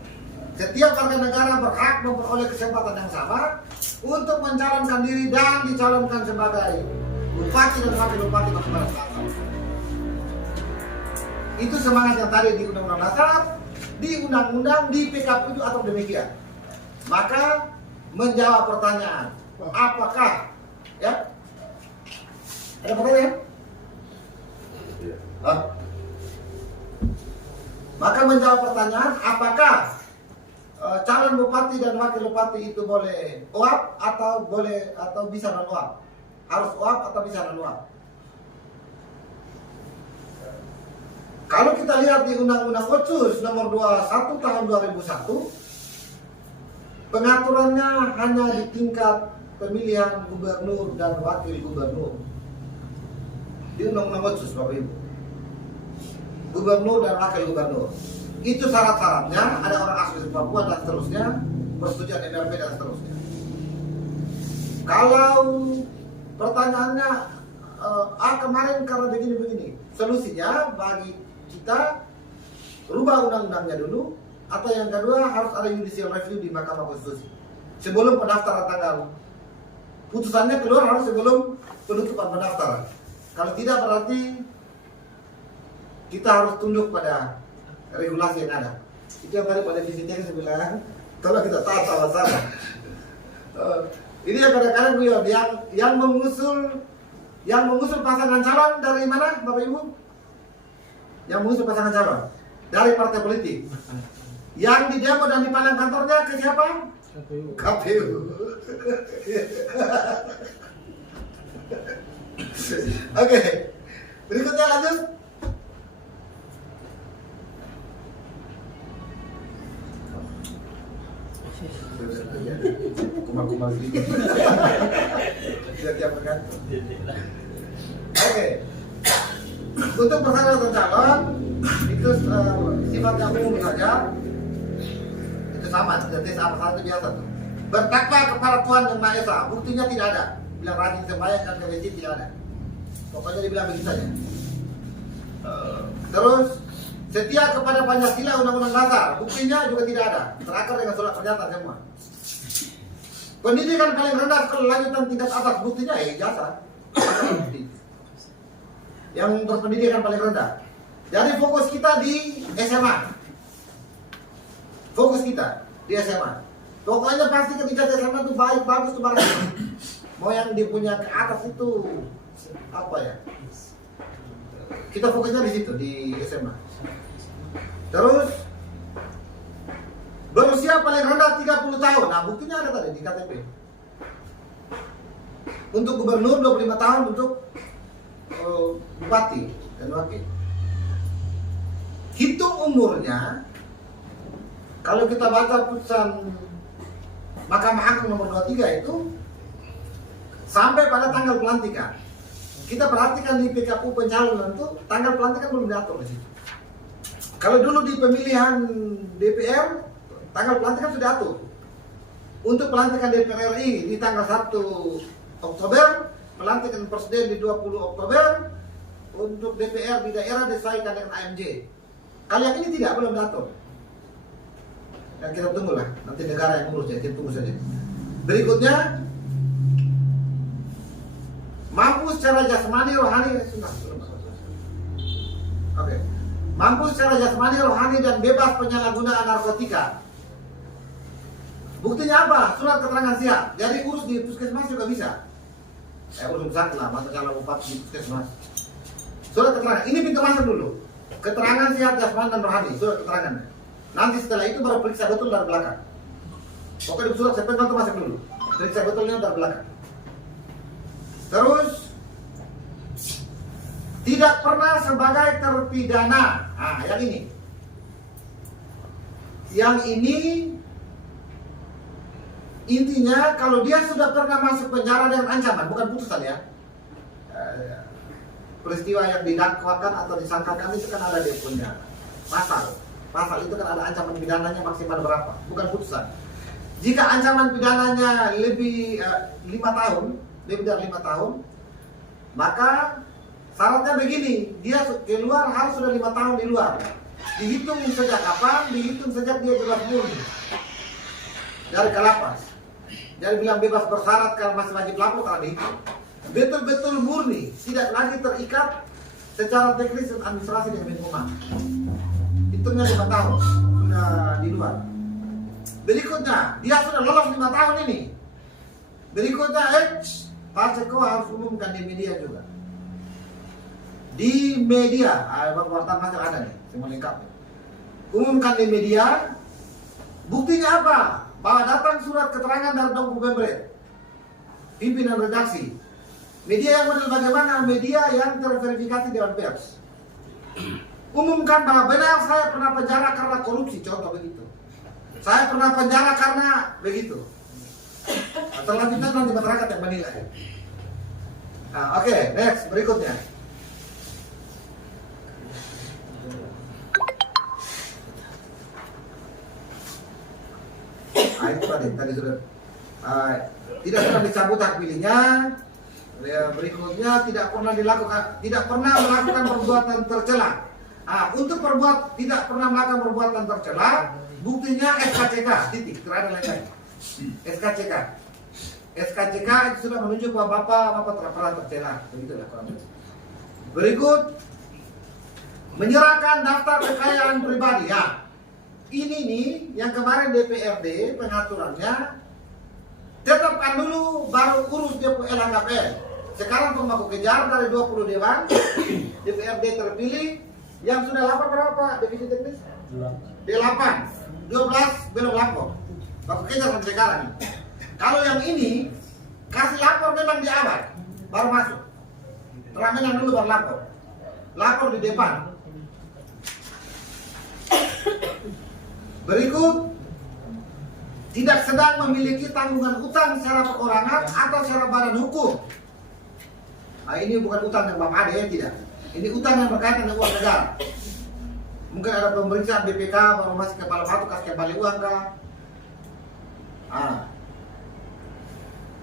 Setiap warga negara berhak memperoleh kesempatan yang sama untuk mencalonkan diri dan dicalonkan sebagai bupati dan wakil bupati masing-masing selatan. Itu semangat yang tadi di Undang-Undang Dasar, di Undang-Undang, di PKPU atau demikian. Maka menjawab pertanyaan, apakah ya? Ada pertanyaan? Maka menjawab pertanyaan, apakah calon bupati dan wakil bupati itu boleh OAP atau bisa non OAP? Harus OAP atau bisa non OAP? Kalau kita lihat di Undang-Undang Otsus nomor 21 tahun 2001, pengaturannya hanya di tingkat pemilihan gubernur dan wakil gubernur. Di Undang-Undang Otsus Bapak Ibu. Gubernur dan wakil gubernur. Itu syarat-syaratnya, ada orang asli Papua dan seterusnya, persetujuan MRP dan seterusnya. Kalau pertanyaannya, kemarin karena begini-begini, solusinya bagi kita rubah undang-undangnya dulu, atau yang kedua harus ada judicial review di Mahkamah Konstitusi sebelum pendaftaran tanggal. Putusannya keluar harus sebelum penutupan pendaftaran. Kalau tidak berarti kita harus tunduk pada regulasi yang ada. Itu yang tadi pada visinya saya bilang, kalau kita taat salah-salah. Ini yang kadang-kadang yang mengusung pasangan calon dari mana, Bapak Ibu? Yang mengusung pasangan calon dari partai politik. Yang di demo dan dipandang kantornya ke siapa? KPU. Oke, berikutnya lanjut. Kumar-kumar gitu. Tiap pekan. Oke. Untuk persyaratan calon itu sifatnya umum saja. Itu sama, jadi sama itu biasa tuh. Bertakwa kepada Tuhan Yang Maha Esa, buktinya tidak ada. Bilang rajin sembahyang dan ke masjid tidak ada. Pokoknya dibilang begitu saja. Terus setia kepada Pancasila Undang-Undang Dasar, buktinya juga tidak ada. Terakar dengan surat pernyataan semua. Pendidikan paling rendah sekolah lanjutan tingkat atas, buktinya ijazah. Yang berpendidikan paling rendah. Jadi fokus kita di SMA. Fokus kita di SMA. Pokoknya pasti ketika SMA itu baik, bagus tuh barang. Mau yang dia punya ke atas itu apa ya? Kita fokusnya di situ, di SMA. Terus berusia paling rendah 30 tahun. Nah, buktinya ada tadi di KTP. Untuk gubernur 25 tahun, untuk bupati dan wakil. Hitung umurnya, kalau kita baca putusan Mahkamah Agung nomor 23 itu sampai pada tanggal pelantikan. Kita perhatikan di PKPU pencalonan itu tanggal pelantikan belum diatur di situ. Kalau dulu di pemilihan DPR tanggal pelantikan sudah diatur. Untuk pelantikan DPR RI di tanggal 1 Oktober, pelantikan presiden di 20 Oktober, untuk DPR di daerah disesuaikan dengan AMJ. Kali yang ini tidak, belum diatur. Dan kita tunggulah, nanti negara yang ngurus ya, kita tunggu saja. Berikutnya, mampu secara jasmani rohani, Oke. Mampu secara jasmani rohani dan bebas penyalahgunaan narkotika. Buktinya apa? Surat keterangan siap. Jadi urus di puskesmas juga bisa. Urus sakit lah, masa calon bupati di puskesmas. Surat keterangan, ini pintu masuk dulu. Keterangan siap jasmani dan rohani, surat keterangan. Nanti setelah itu baru periksa betul dari belakang. Pokoknya di surat sepenggal itu masuk dulu. Periksa betulnya dari belakang. Terus tidak pernah sebagai terpidana. Nah, yang ini. Yang ini intinya kalau dia sudah pernah masuk penjara dengan ancaman, bukan putusan ya. Peristiwa yang didakwakan atau disangkakan itu kan ada dia punya pasal. Pasal itu kan ada ancaman pidananya maksimal berapa, bukan putusan. Jika ancaman pidananya lebih 5 tahun, lebih dari 5 tahun, maka syaratnya begini, dia keluar harus sudah 5 tahun di luar. Dihitung sejak kapan? Dihitung sejak dia bebas murni dari kalapas. Jadi bilang bebas bersyarat kalau masih wajib lapor kalau dihitung. Betul-betul murni, tidak lagi terikat secara teknis dan administrasi dengan minuman. Hitungnya 5 tahun sudah di luar. Berikutnya, dia sudah lolos 5 tahun ini. Berikutnya, Pak Ceko harus umumkan di media juga. Di media, wartawan masih ada nih, semua lengkap. Umumkan di media. Buktinya apa? Bahwa datang surat keterangan dari Dong Pemret, pimpinan redaksi. Media yang model bagaimana? Media yang terverifikasi Dewan Pers. Umumkan bahwa benar saya pernah penjara karena korupsi, contoh begitu. Saya pernah penjara karena begitu. Selanjutnya nanti masyarakat yang menilai. Nah, oke, next, berikutnya. Itu tadi sudah tidak pernah dicabut hak pilihnya. Berikutnya tidak pernah melakukan perbuatan tercela Untuk tidak pernah melakukan perbuatan tercela, buktinya SKCK, titik, terada lain. SKCK itu sudah menunjuk bahwa bapak tidak pernah tercela, begitulah kurang lebih. Berikut, menyerahkan daftar kekayaan pribadi. Ya, ini nih yang kemarin DPRD pengaturannya, tetapkan dulu baru urus dia LHKPN. Sekarang aku kejar dari 20 dewan DPRD terpilih yang sudah lapor berapa defisit teknis? 8, 12 belum lapor. Aku kejar sampai sekarang. Kalau yang ini kasih lapor memang di awal baru masuk. Teramenan dulu baru lapor. Lapor di depan. Berikut, tidak sedang memiliki tanggungan utang secara perorangan atau secara badan hukum. Ini bukan utang yang Bapak ada ya, tidak. Ini utang yang berkaitan dengan uang negara. Mungkin ada pemeriksaan BPK baru masih kepala batu kasih kembali uang kah?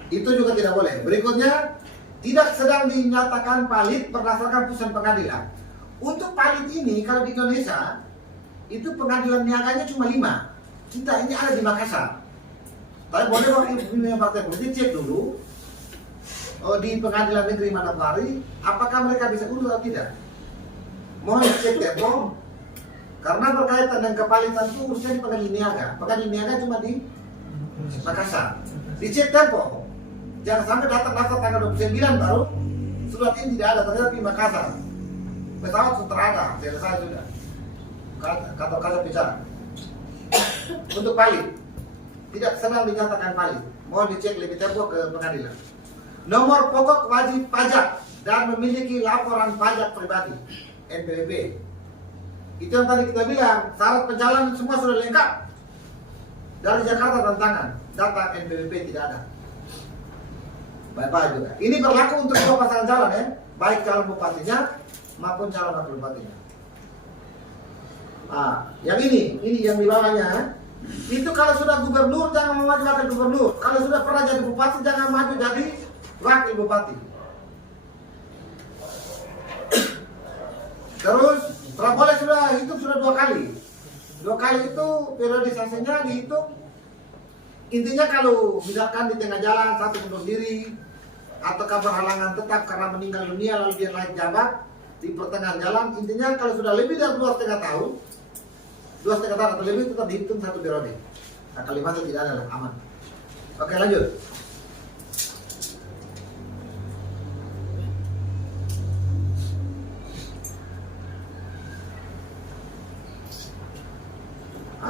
Itu juga tidak boleh. Berikutnya, tidak sedang dinyatakan palit berdasarkan putusan pengadilan. Untuk palit ini kalau di Indonesia itu pengadilan niaganya cuma 5. Kita ini ada di Makassar. Tapi boleh wakil partai politik cek dulu di pengadilan negeri Manokwari apakah mereka bisa undur atau tidak. Mohon dicek Tempo, karena berkaitan dengan kepalitan itu urusan di pengadilan niaga. Pengadilan niaga cuma di Makassar. Dicek Tempo. Jangan sampai datang tanggal 29 baru surat ini tidak ada, ternyata di Makassar. Pesawat sudah ada, selesai sudah. Kata bicara. Untuk palit, tidak senang dinyatakan palit. Mohon dicek lebih tempo ke pengadilan. Nomor pokok wajib pajak dan memiliki laporan pajak pribadi NPWP. Itu yang tadi kita bilang, syarat perjalanan semua sudah lengkap. Dari Jakarta tantangan, data NPWP tidak ada. Baik-baik juga. Ini berlaku untuk semua pasangan calon ya, baik calon bupatinya maupun calon wakil bupatinya. Yang ini yang di bawahnya. Itu kalau sudah gubernur jangan maju wakil gubernur. Kalau sudah pernah jadi bupati jangan maju jadi wakil bupati. Terus tidak boleh sudah hitung sudah 2 kali. 2 kali itu periodisasinya dihitung. Intinya kalau misalkan di tengah jalan satu bunuh diri ataukah berhalangan tetap karena meninggal dunia lalu dia naik jabat di pertengahan jalan, intinya kalau sudah lebih dari 2,5 tahun 2,5 tahun atau lebih tetap dihitung satu periode. Nah, kalimat itu tidak ada lah, aman. Oke, lanjut.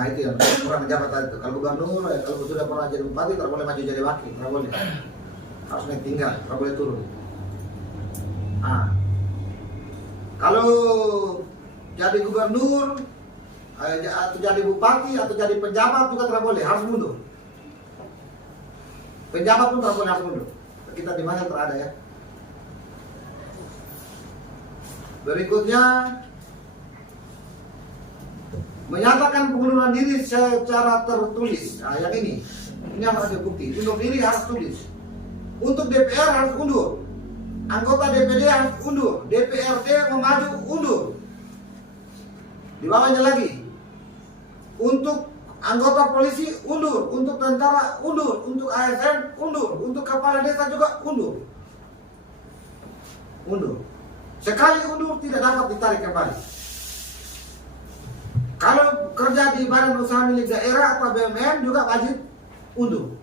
Itu yang kurang jabatan itu. Kalau gubernur, kalau sudah pernah jadi bupati, tidak boleh maju jadi wakil, tidak boleh. Harus naik tinggal, tidak boleh turun. Kalau jadi gubernur atau jadi bupati atau jadi penjabat juga tidak boleh, harus mundur. Penjabat pun tidak boleh, harus mundur. Kita di mana terada ya. Berikutnya, menyatakan pengunduran diri secara tertulis. Yang ini harus ada bukti. Undur diri harus tulis. Untuk DPR harus undur. Anggota DPD harus undur. DPRD memaju undur. Di bawahnya lagi. Untuk anggota polisi undur. Untuk tentara undur. Untuk ASN undur. Untuk kepala desa juga undur. Undur. Sekali undur tidak dapat ditarik kembali. Kalau kerja di badan usaha milik daerah atau BUMN juga wajib undur.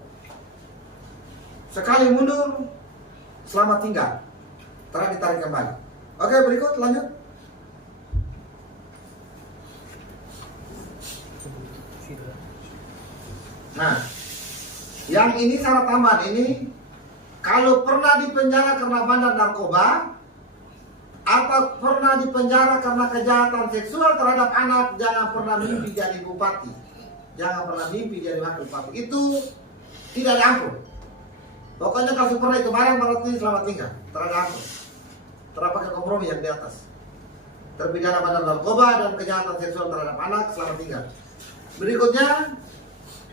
Sekali mundur, selamat tinggal. Terus ditarik kembali. Oke, berikut lanjut. Nah, yang ini syarat tambahan ini, kalau pernah dipenjara karena bandar narkoba atau pernah dipenjara karena kejahatan seksual terhadap anak, jangan pernah mimpi jadi bupati. Jangan pernah mimpi jadi wakil bupati. Itu tidak diampun. Pokoknya kalau pernah itu barang berarti selamat tinggal. Tidak diampun. Tidak pakai kompromi yang di atas. Terpidana bandar narkoba dan kejahatan seksual terhadap anak, selamat tinggal. Berikutnya,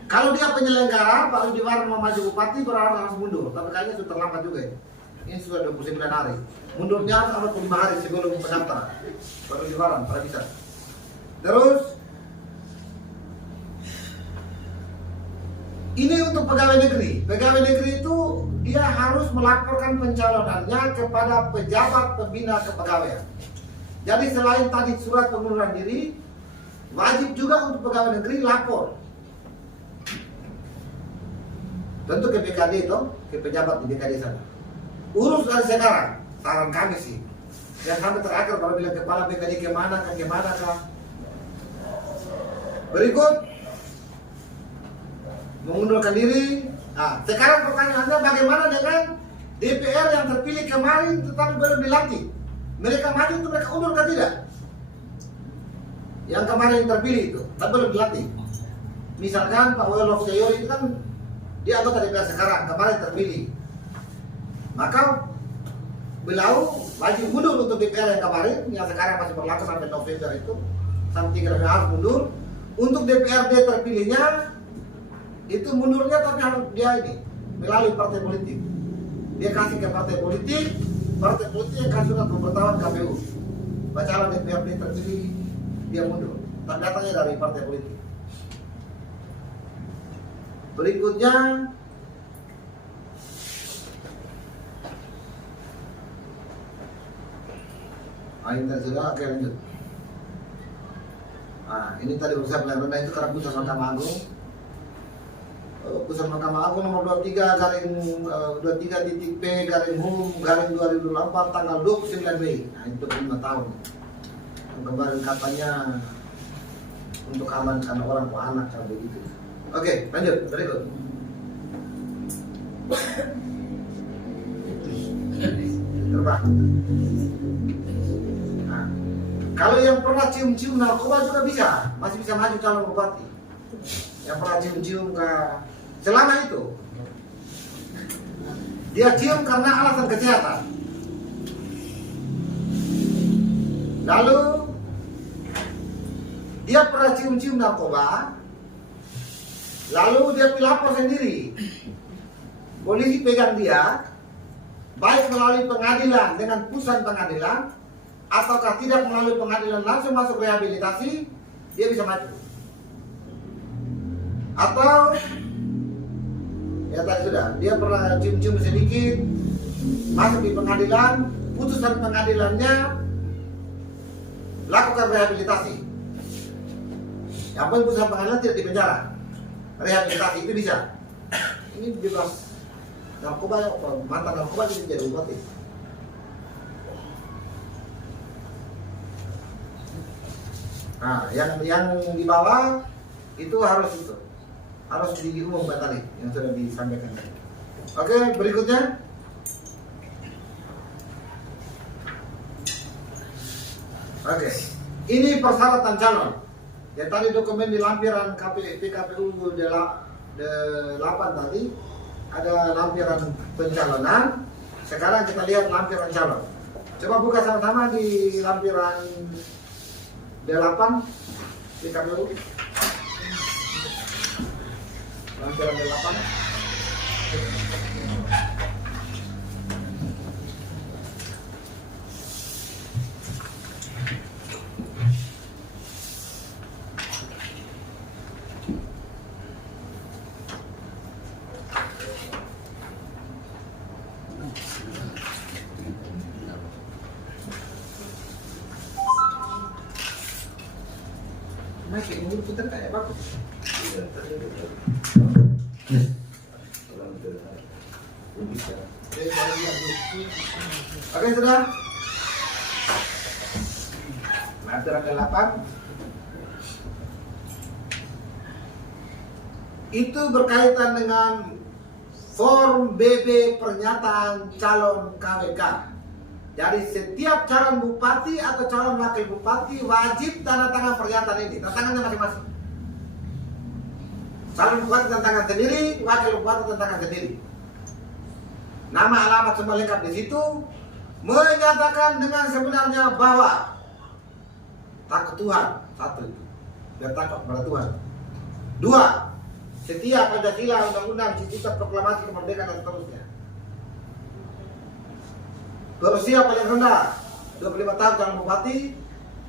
kalau dia penyelenggara baru diwaran mau maju bupati berarti harus mundur. Tapi kayaknya sudah terlambat juga ya. Ini sudah 29 hari. Mundurnya harus 45 hari sebelum pendaftaran. Baru lebaran, pada bisa. Terus ini untuk pegawai negeri. Pegawai negeri itu dia harus melaporkan pencalonannya kepada pejabat pembina kepegawaian. Jadi selain tadi surat pengunduran diri, wajib juga untuk pegawai negeri lapor. Tentu ke BKD itu, ke pejabat di BKD sana. Urus dari sekarang, saran kami sih. Yang sampai terakhir kalau bilang kepala BKD kemana kah. Berikut mengundurkan diri. Nah, sekarang pertanyaannya bagaimana dengan DPR yang terpilih kemarin tetapi belum dilantik? Mereka maju itu mereka undur kan tidak? Yang kemarin terpilih itu, tapi belum dilantik. Misalkan Pak Wolof Sayori itu kan dia anggota DPR sekarang, kemarin terpilih. Maka beliau wajib mundur untuk DPR yang kemarin, yang sekarang masih berlaku sampai November itu, sampai 3 November harus mundur. Untuk DPRD terpilihnya itu mundurnya tapi harus dia ini melalui partai politik. Dia kasih ke partai politik yang kasih surat pemberitahuan KPU. Calon DPRD terpilih dia mundur. Tapi datangnya dari partai politik. Berikutnya ini sudah, oke lanjut. Nah, ini tadi berusaha penyelenggaraan itu karena putusan Mahkamah Agung. Putusan Mahkamah Agung nomor 23/P/HUM/2024 tanggal 29 Mei. Nah, itu 5 tahun. Yang kemarin katanya untuk amankan orang tua anak kalau begitu. Oke, lanjut berikut. Terbang. Nah, kalau yang pernah cium-cium narkoba juga bisa, masih bisa maju calon bupati. Yang pernah cium-cium selama itu dia cium karena alasan kesehatan. Lalu dia pernah cium-cium narkoba, lalu dia lapor sendiri. Polisi pegang dia, baik melalui pengadilan dengan putusan pengadilan, ataukah tidak melalui pengadilan langsung masuk rehabilitasi, dia bisa maju. Atau ya tadi sudah, dia pernah cium-cium sedikit, masuk di pengadilan, putusan pengadilannya lakukan rehabilitasi. Yang pun putusan pengadilan tidak dipenjara, rehabilitasi itu bisa. Ini bebas narkoba, mantan narkoba jadi bupati. Nah, yang di bawah itu harus diumumkan tadi yang sudah disampaikan. Oke, berikutnya. Oke, ini persyaratan calon. Ya tadi dokumen di lampiran PKPU 8 tadi ada lampiran pencalonan. Sekarang kita lihat lampiran calon. Coba buka sama-sama di lampiran D8 PKPU. Lampiran D8. Masih ini putar kayak bagus. Oke sudah. Lampiran D8 itu berkaitan dengan form BB pernyataan calon KWK. Jadi setiap calon bupati atau calon wakil bupati wajib tanda tangan pernyataan ini, tanda tangannya masing-masing. Calon bupati tanda tangan sendiri, wakil bupati tanda tangan sendiri. Nama, alamat semua lengkap di situ. Menyatakan dengan sebenarnya bahwa takut Tuhan, satu itu, biar takut kepada Tuhan. 2, setia Pancasila, undang-undang, cita-cita proklamasi kemerdekaan dan seterusnya. berusia paling rendah 25 tahun calon bupati,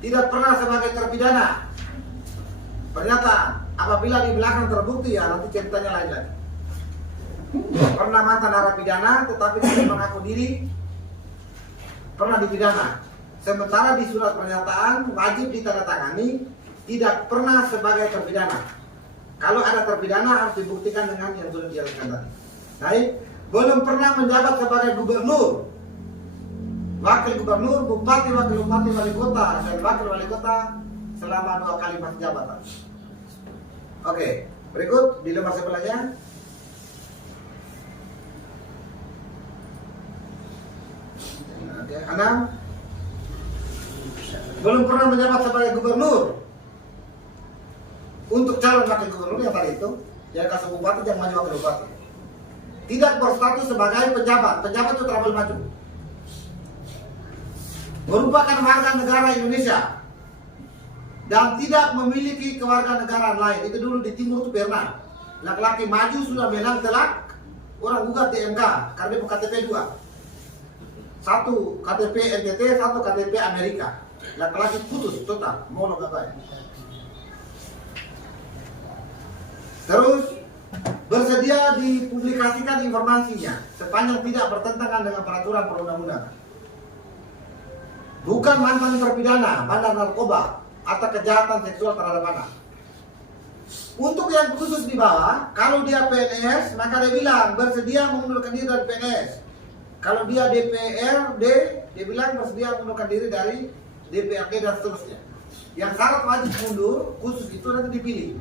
tidak pernah sebagai terpidana. Pernyataan apabila di belakang terbukti, ya nanti ceritanya lain lagi. Pernah mantan narapidana tetapi tidak mengaku diri pernah dipidana. Sementara di surat pernyataan wajib ditandatangani tidak pernah sebagai terpidana. Kalau ada terpidana harus dibuktikan dengan yang sudah dijelaskan tadi. Baik, belum pernah menjabat sebagai gubernur, wakil gubernur, bupati, wakil bupati, wali kota, dan wakil wali kota selama 2 kali masa jabatan. Oke, berikut di lembar sebelahnya. Oke, 6. Belum pernah menjabat sebagai gubernur. Untuk calon wakil gubernur yang tadi itu, yang kasih bupati yang maju wakil bupati, tidak berstatus sebagai pejabat. Pejabat itu terlalu maju. Merupakan warga negara Indonesia dan tidak memiliki kewarganegaraan lain. Itu dulu di timur itu pernah. Laki-laki maju sudah menang telak, orang gugat di MK karena itu KTP 2. Satu KTP NTT, satu KTP Amerika. Laki-laki putus total, mau lo gak. Terus bersedia dipublikasikan informasinya sepanjang tidak bertentangan dengan peraturan perundang-undangan. Bukan mantan terpidana, bandar narkoba, atau kejahatan seksual terhadap anak. Untuk yang khusus di bawah, kalau dia PNS, maka dia bilang bersedia mengundurkan diri dari PNS. Kalau dia DPRD, dia bilang bersedia mengundurkan diri dari DPRD dan seterusnya. Yang syarat wajib mundur, khusus itu nanti dipilih.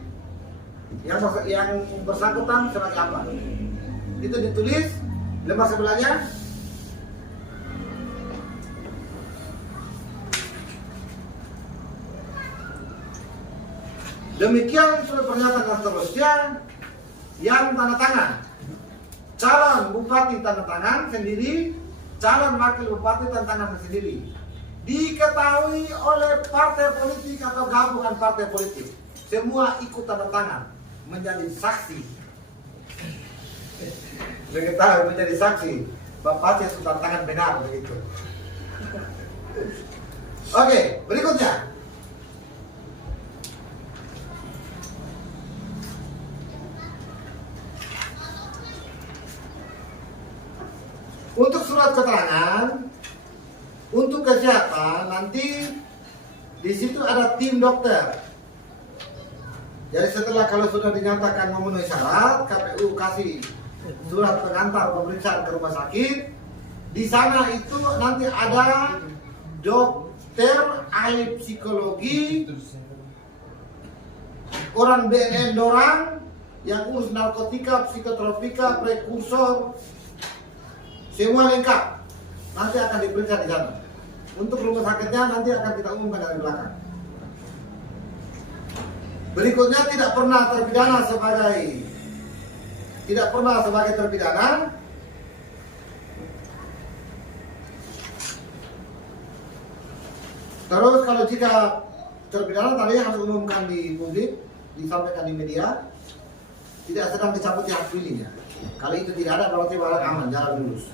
Yang bersangkutan sebagai apa? Itu ditulis lembar sebelahnya. Demikian surat pernyataan dan seterusnya yang tanda tangan. Calon bupati tanda tangan sendiri, calon wakil bupati tanda tangan sendiri. Diketahui oleh partai politik atau gabungan partai politik. Semua ikut tanda tangan menjadi saksi. Diketahui menjadi saksi. Bapaknya sudah tangan benar begitu. Oke, berikutnya. Untuk surat keterangan untuk kesehatan nanti di situ ada tim dokter. Jadi setelah kalau sudah dinyatakan memenuhi syarat, KPU kasih surat pengantar pemeriksaan ke rumah sakit. Di sana itu nanti ada dokter ahli psikologi, orang BNN dorang yang urus narkotika, psikotropika, prekursor, semua lengkap. Nanti akan diperiksa di sana. Untuk rumah sakitnya nanti akan kita umumkan dari belakang. Berikutnya tidak pernah sebagai terpidana. Terus kalau jika terpidana tadi harus umumkan di publik, disampaikan di media, tidak sedang dicabut hak pilihnya. Kalau itu tidak ada berarti barang aman, jalan lurus.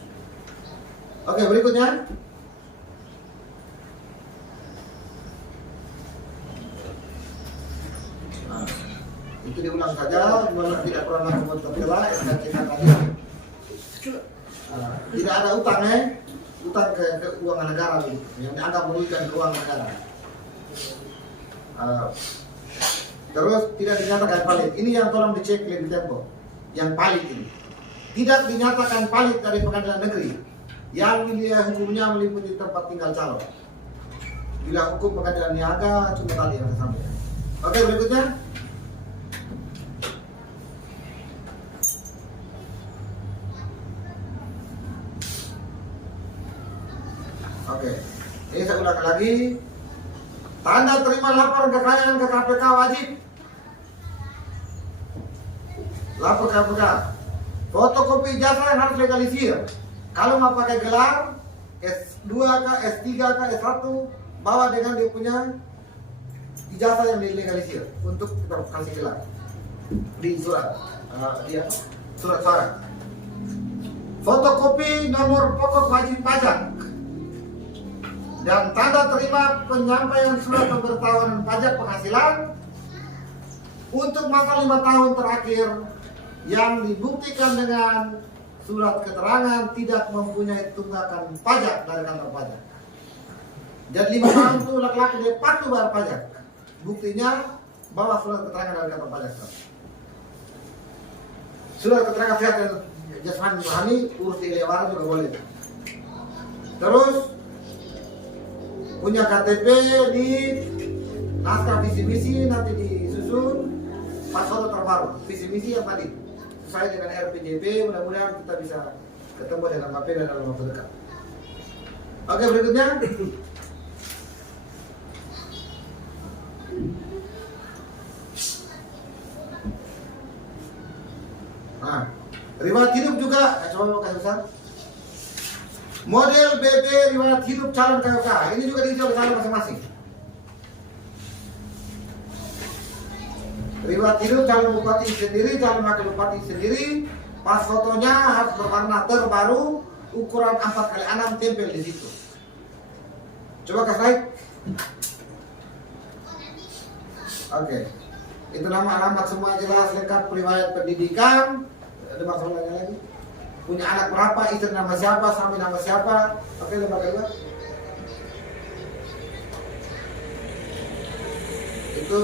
Oke, berikutnya. Nah, itu diulang saja, tidak pernah membuat terpilah, yang saya ceritakan tadi. Tidak ada utang utang ke keuangan negara yang dianggap merugikan keuangan negara. Terus tidak dinyatakan valid. Ini yang tolong dicek lebih tempo. Yang valid ini tidak dinyatakan valid dari pengadilan negeri. Yang wilayah hukumnya meliputi tempat tinggal calon. Bila hukum pengadilan niaga cuma tadi yang saya sampaikan. Oke, berikutnya. Oke, ini saya ulang lagi. Tanda terima laporan kekayaan ke KPK wajib. Lapor KPK. Fotokopi ijazah yang harus legalisir. Kalau mau pakai gelar S2 kah, S3 kah, S1, bawa dengan dia punya ijazah yang dilegalisir untuk kita kasih gelar di surat surat suara. Fotokopi nomor pokok wajib pajak dan tanda terima penyampaian surat pemberitahuan pajak penghasilan untuk masa 5 tahun terakhir yang dibuktikan dengan surat keterangan tidak mempunyai tunggakan pajak dari kantor pajak. Jadi 5 tahun itu laki-laki dia patuh bayar pajak. Buktinya bawa surat keterangan dari kantor pajak. Surat keterangan sehat dan jasmani rohani urus di Lebaran juga boleh. Terus punya KTP di naskah visi misi nanti disusun pas foto terbaru visi misi yang tadi sesuai dengan RPJP. Mudah-mudahan kita bisa ketemu dengan KP dan dalam waktu dekat. Oke, berikutnya riwayat hidup juga. Coba kasih besar model BB riwayat hidup calon KUK ini juga diisi oleh calon masing-masing. Riwayat hidup calon bupati sendiri, calon wakil bupati sendiri, pas fotonya harus berwarna terbaru, ukuran 4x6 tempel di situ. Coba kasih like. Oke, itu nama alamat semua jelas lengkap, riwayat pendidikan. Ada masalahnya lagi? Punya anak berapa, istri nama siapa, suami nama siapa? Oke, lembaga kedua. Itu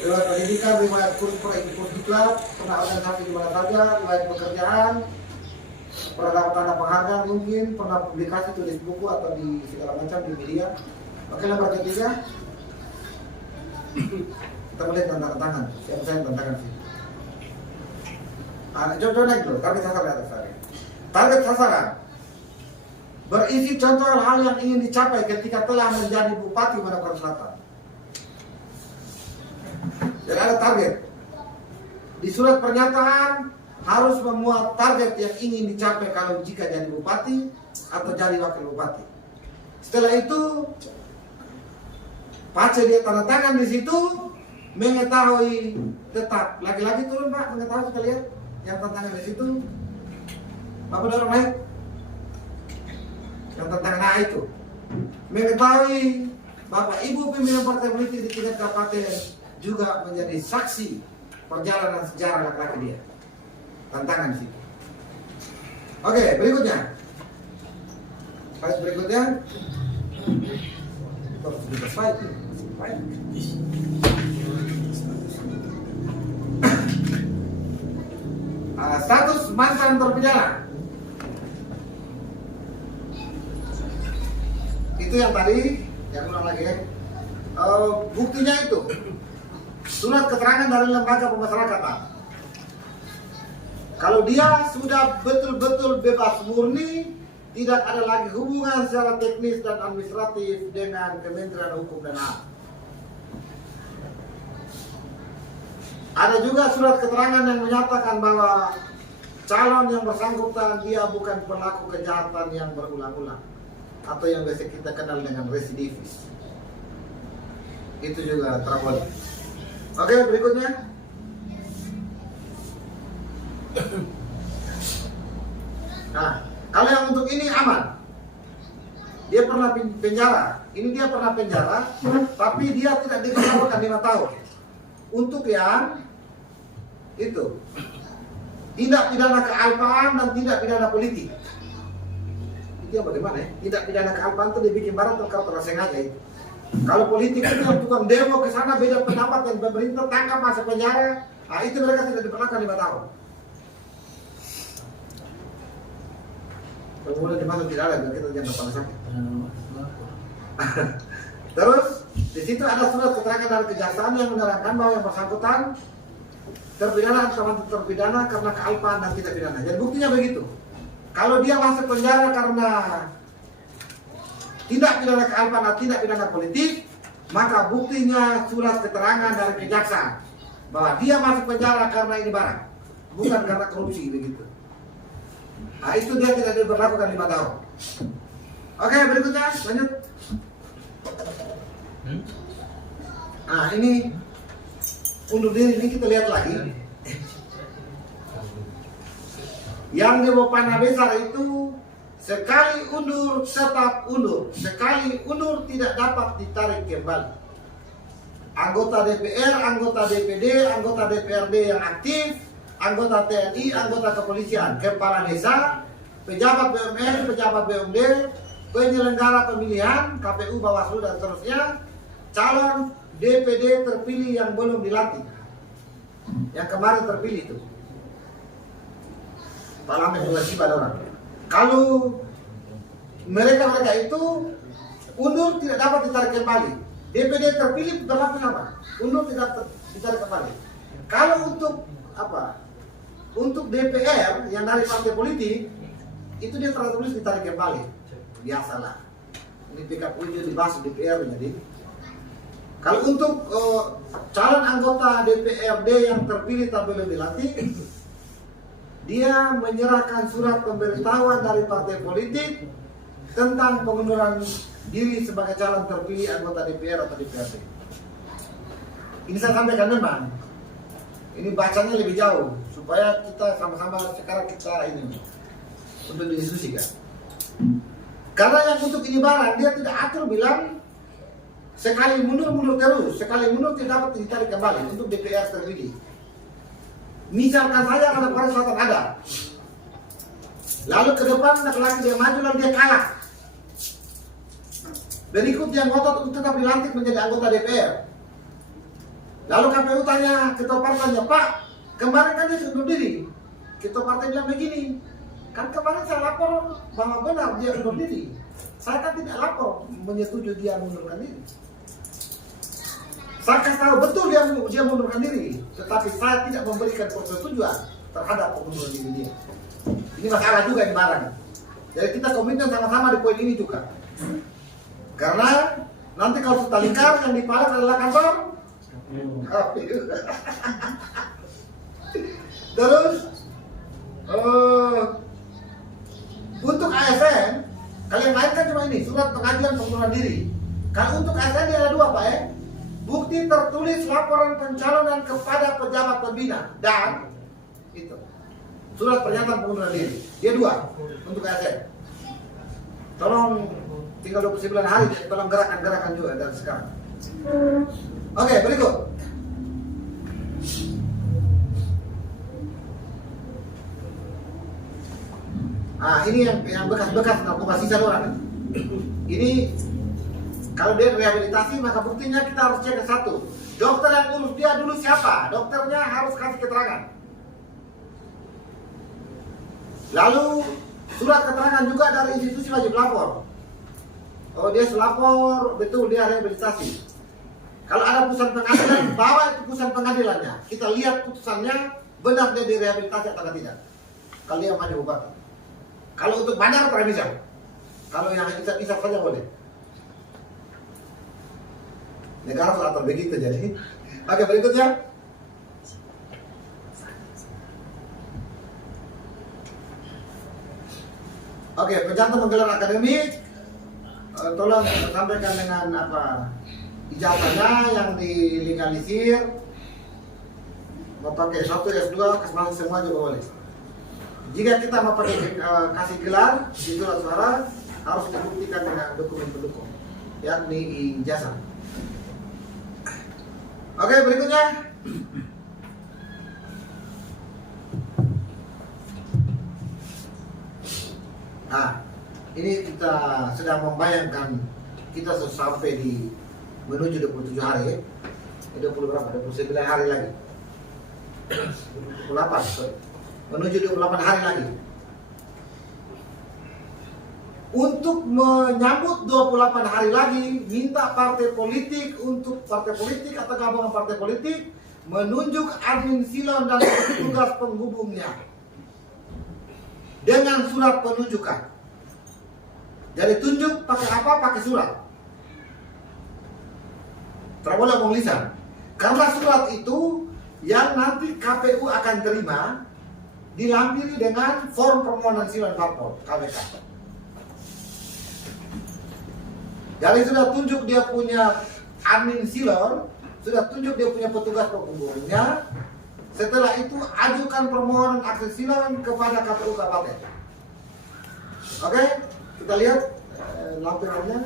riwayat pendidikan, riwayat kurs diklat, pernah organisasi di mana saja, riwayat pekerjaan, pernah dapat tanda penghargaan mungkin, pernah publikasi tulis buku atau di segala macam di media. Oke, lembaga ketiga. Kita melihat tantangan. Siapa saya tantangan sih? Coba naik dulu, target sasaran atas tadi. Target sasaran berisi contoh hal yang ingin dicapai ketika telah menjadi Bupati Manokwari Selatan. Jadi ada target. Di surat pernyataan harus memuat target yang ingin dicapai kalau jika jadi Bupati atau jadi Wakil Bupati. Setelah itu, Pace dia tanda tangan di situ, mengetahui tetap. Lagi-lagi turun Pak, mengetahui sekalian yang tantangan di situ. Bapak dorong naik. Yang tantangan itu mengetahui Bapak Ibu pimpinan partai politik di tingkat kabupaten juga menjadi saksi perjalanan sejarah laki-laki dia. Tantangan di situ. Oke, berikutnya. Slide berikutnya. Harus kita slide. Status mantan terpidana. Itu yang tadi, yang ulang lagi ya. Buktinya itu surat keterangan dari lembaga pemasyarakatan. Kalau dia sudah betul-betul bebas murni, tidak ada lagi hubungan secara teknis dan administratif dengan Kementerian Hukum dan HAM. Ada juga surat keterangan yang menyatakan bahwa calon yang bersangkutan dia bukan pelaku kejahatan yang berulang-ulang atau yang biasa kita kenal dengan residivis. Itu juga terboleh. Oke, berikutnya. Nah, kalau yang untuk ini aman. Dia pernah penjara. Ini dia pernah penjara, tapi dia tidak dikenakan 5 tahun. Untuk yang itu tindak pidana kealpaan dan tindak pidana politik. Itu bagaimana ya? Tindak pidana kealpaan itu dibikin barat atau tersengaja itu. Kalau politik itu yang tukang demo ke sana beda pendapat dan pemerintah tangkap masuk penjara, nah itu mereka tidak diperlakukan 5 tahun. Kalau boleh dimasuk tidak ada, kita jangan pada sakit. Terus di situ ada surat keterangan dari kejaksaan yang menerangkan bahwa yang bersangkutan terpidana atau terpidana karena kealpaan dan tidak pidana. Jadi buktinya begitu. Kalau dia masuk penjara karena tindak pidana kealpaan dan tidak pidana politik, maka buktinya surat keterangan dari kejaksaan bahwa dia masuk penjara karena ini barang, bukan karena korupsi begitu. Nah itu dia tidak diberlakukan 5 tahun. Oke, berikutnya lanjut. Nah ini undur diri, ini kita lihat lagi. Yang di bawah panah besar itu sekali undur tetap undur, sekali undur tidak dapat ditarik kembali. Anggota DPR, anggota DPD, anggota DPRD yang aktif, anggota TNI, anggota kepolisian, kepala desa, pejabat BUMN, pejabat BUMD, penyelenggara pemilihan, KPU, Bawaslu dan seterusnya, calon DPD terpilih yang belum dilantik, yang kemarin terpilih itu, Parlemen kewajiban orang. Kalau mereka itu undur tidak dapat ditarik kembali, DPD terpilih berlaku sama, undur tidak ditarik kembali. Kalau untuk apa? Untuk DPR yang dari partai politik itu dia tertulis ditarik kembali, biasalah. Ini PKPU dibahas DPR jadi. Kalau untuk calon anggota DPRD yang terpilih tapi belum dilantik, dia menyerahkan surat pemberitahuan dari partai politik tentang pengunduran diri sebagai calon terpilih anggota DPR atau DPRD. Ini saya sampaikan memang. Ini bacanya lebih jauh supaya kita sama-sama sekarang kita ini untuk didiskusikan. Karena yang untuk ini barang dia tidak atur bilang sekali mundur terus, sekali mundur tidak dapat ditarik kembali untuk DPR terpilih. Misalkan saja karena Korea Selatan ada, lalu ke depan laki-laki dia maju lalu dia kalah. Berikutnya ngotot untuk tetap dilantik menjadi anggota DPR. Lalu KPU tanya, ketua partainya, Pak, kemarin kan dia undur diri. Ketua partai bilang begini, kan kemarin saya lapor bahwa benar dia undur diri. Saya kan tidak lapor menyetujui dia mengundurkan diri. Saya kasih tahu betul dia mengundurkan diri, tetapi saya tidak memberikan persetujuan terhadap pengunduran diri dia. Ini masalah juga di barang. Jadi kita komitmen sama-sama di poin ini juga. Karena nanti kalau sudah lingkar yang dipalas adalah kantor KPU. Terus untuk ASN, kalian lain kan cuma ini surat pengajuan pengunduran diri. Kalau untuk ASN dia ada dua Pak ya. Bukti tertulis laporan pencalonan kepada pejabat pembina dan itu surat pernyataan pengunduran diri. Dia dua untuk ASN. Tolong tinggal 29 hari, tolong gerakan juga dari sekarang. Oke, berikut. Ini yang bekas-bekas narkoba sisa orang. Ini kalau dia rehabilitasi maka buktinya kita harus cek ke satu. Dokter yang urus dia dulu siapa? Dokternya harus kasih keterangan. Lalu surat keterangan juga dari institusi wajib lapor. Oh dia selapor, betul dia rehabilitasi. Kalau ada putusan pengadilan, bawa itu putusan pengadilannya. Kita lihat putusannya benar dia direhabilitasi atau tidak. Kalau dia maju bupati. Kalau untuk bandar tidak bisa. Kalau yang bisa saja boleh. Negara sudah atur begitu jadi. Oke, berikutnya. Oke, pencantum menggelar akademik. Tolong sampaikan dengan apa ijazahnya yang dilegalisir. Mau pakai S1, S2, kesempatan semua juga boleh. Jika kita mau pakai kasih gelar di surat suara harus dibuktikan dengan dokumen pendukung, yakni ijazah. Oke, berikutnya. Ini kita sedang membayangkan kita sampai di menuju 27 hari. 20 berapa? 29 hari lagi. 28, sorry. Menuju 28 hari lagi. Untuk menyambut 28 hari lagi, minta partai politik untuk partai politik atau gabungan partai politik menunjuk admin silon dan petugas penghubungnya dengan surat penunjukan. Jadi tunjuk pakai apa? Pakai surat. Tidak boleh omong lisan. Karena surat itu yang nanti KPU akan terima dilampiri dengan form permohonan silon parpol KPK. Jadi sudah tunjuk dia punya admin silon, sudah tunjuk dia punya petugas penghubungnya. Setelah itu ajukan permohonan akses silon kepada KPU kabupaten. Oke, kita lihat lampirannya.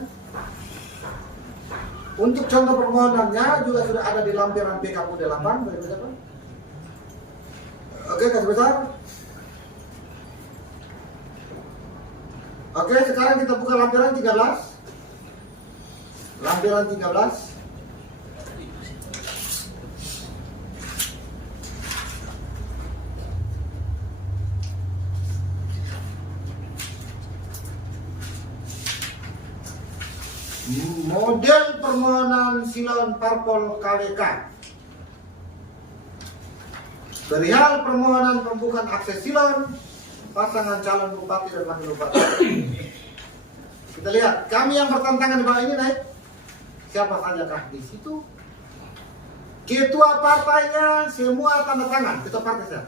Untuk contoh permohonannya juga sudah ada di lampiran PKPU 8. Oke, kasih besar. Oke, sekarang kita buka lampiran 13. Lampiran 13. Model permohonan silon parpol KWK. Perihal permohonan pembukaan akses silon pasangan calon bupati dan wakil bupati. Kita lihat, kami yang bertentangan di bawah ini naik. Siapa saja kah di situ? Ketua partainya semua tanda tangan. Ketua partai saya.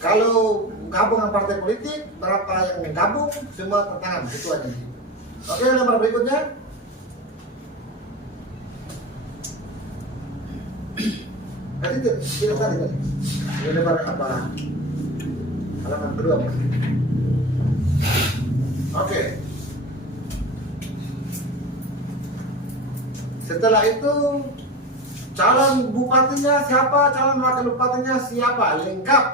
Kalau gabungan partai politik, berapa yang gabung, semua tanda tangan ketuanya. Oke, nomor berikutnya. Tadi tidak tadi. Ini nomor apa? Halaman kedua, Mas. Oke. Setelah itu calon bupatinya siapa, calon wakil bupatinya siapa, lengkap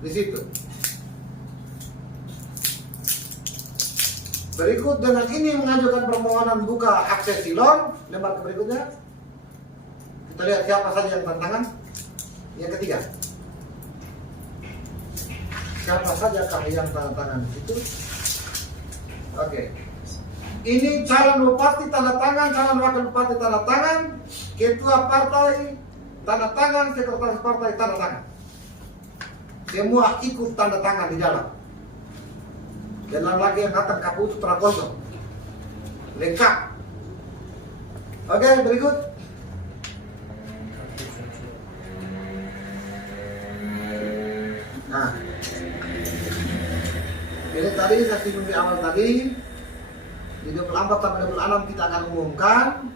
di situ. Berikut dengan ini mengajukan permohonan buka akses silon. Lembar berikutnya. Kita lihat siapa saja yang tantangan. Yang ketiga. Siapa saja yang tantangan itu? Oke. Ini calon bupati tanda tangan, calon wakil bupati tanda tangan, ketua partai tanda tangan, sekretaris partai tanda tangan. Semua ikut tanda tangan di dalam. Jangan lagi yang kata KPU itu terkosong. Lengkap. Oke, berikut. Nah, ini tadi saya singgung di awal tadi. Di 24 sampai 26 kita akan umumkan.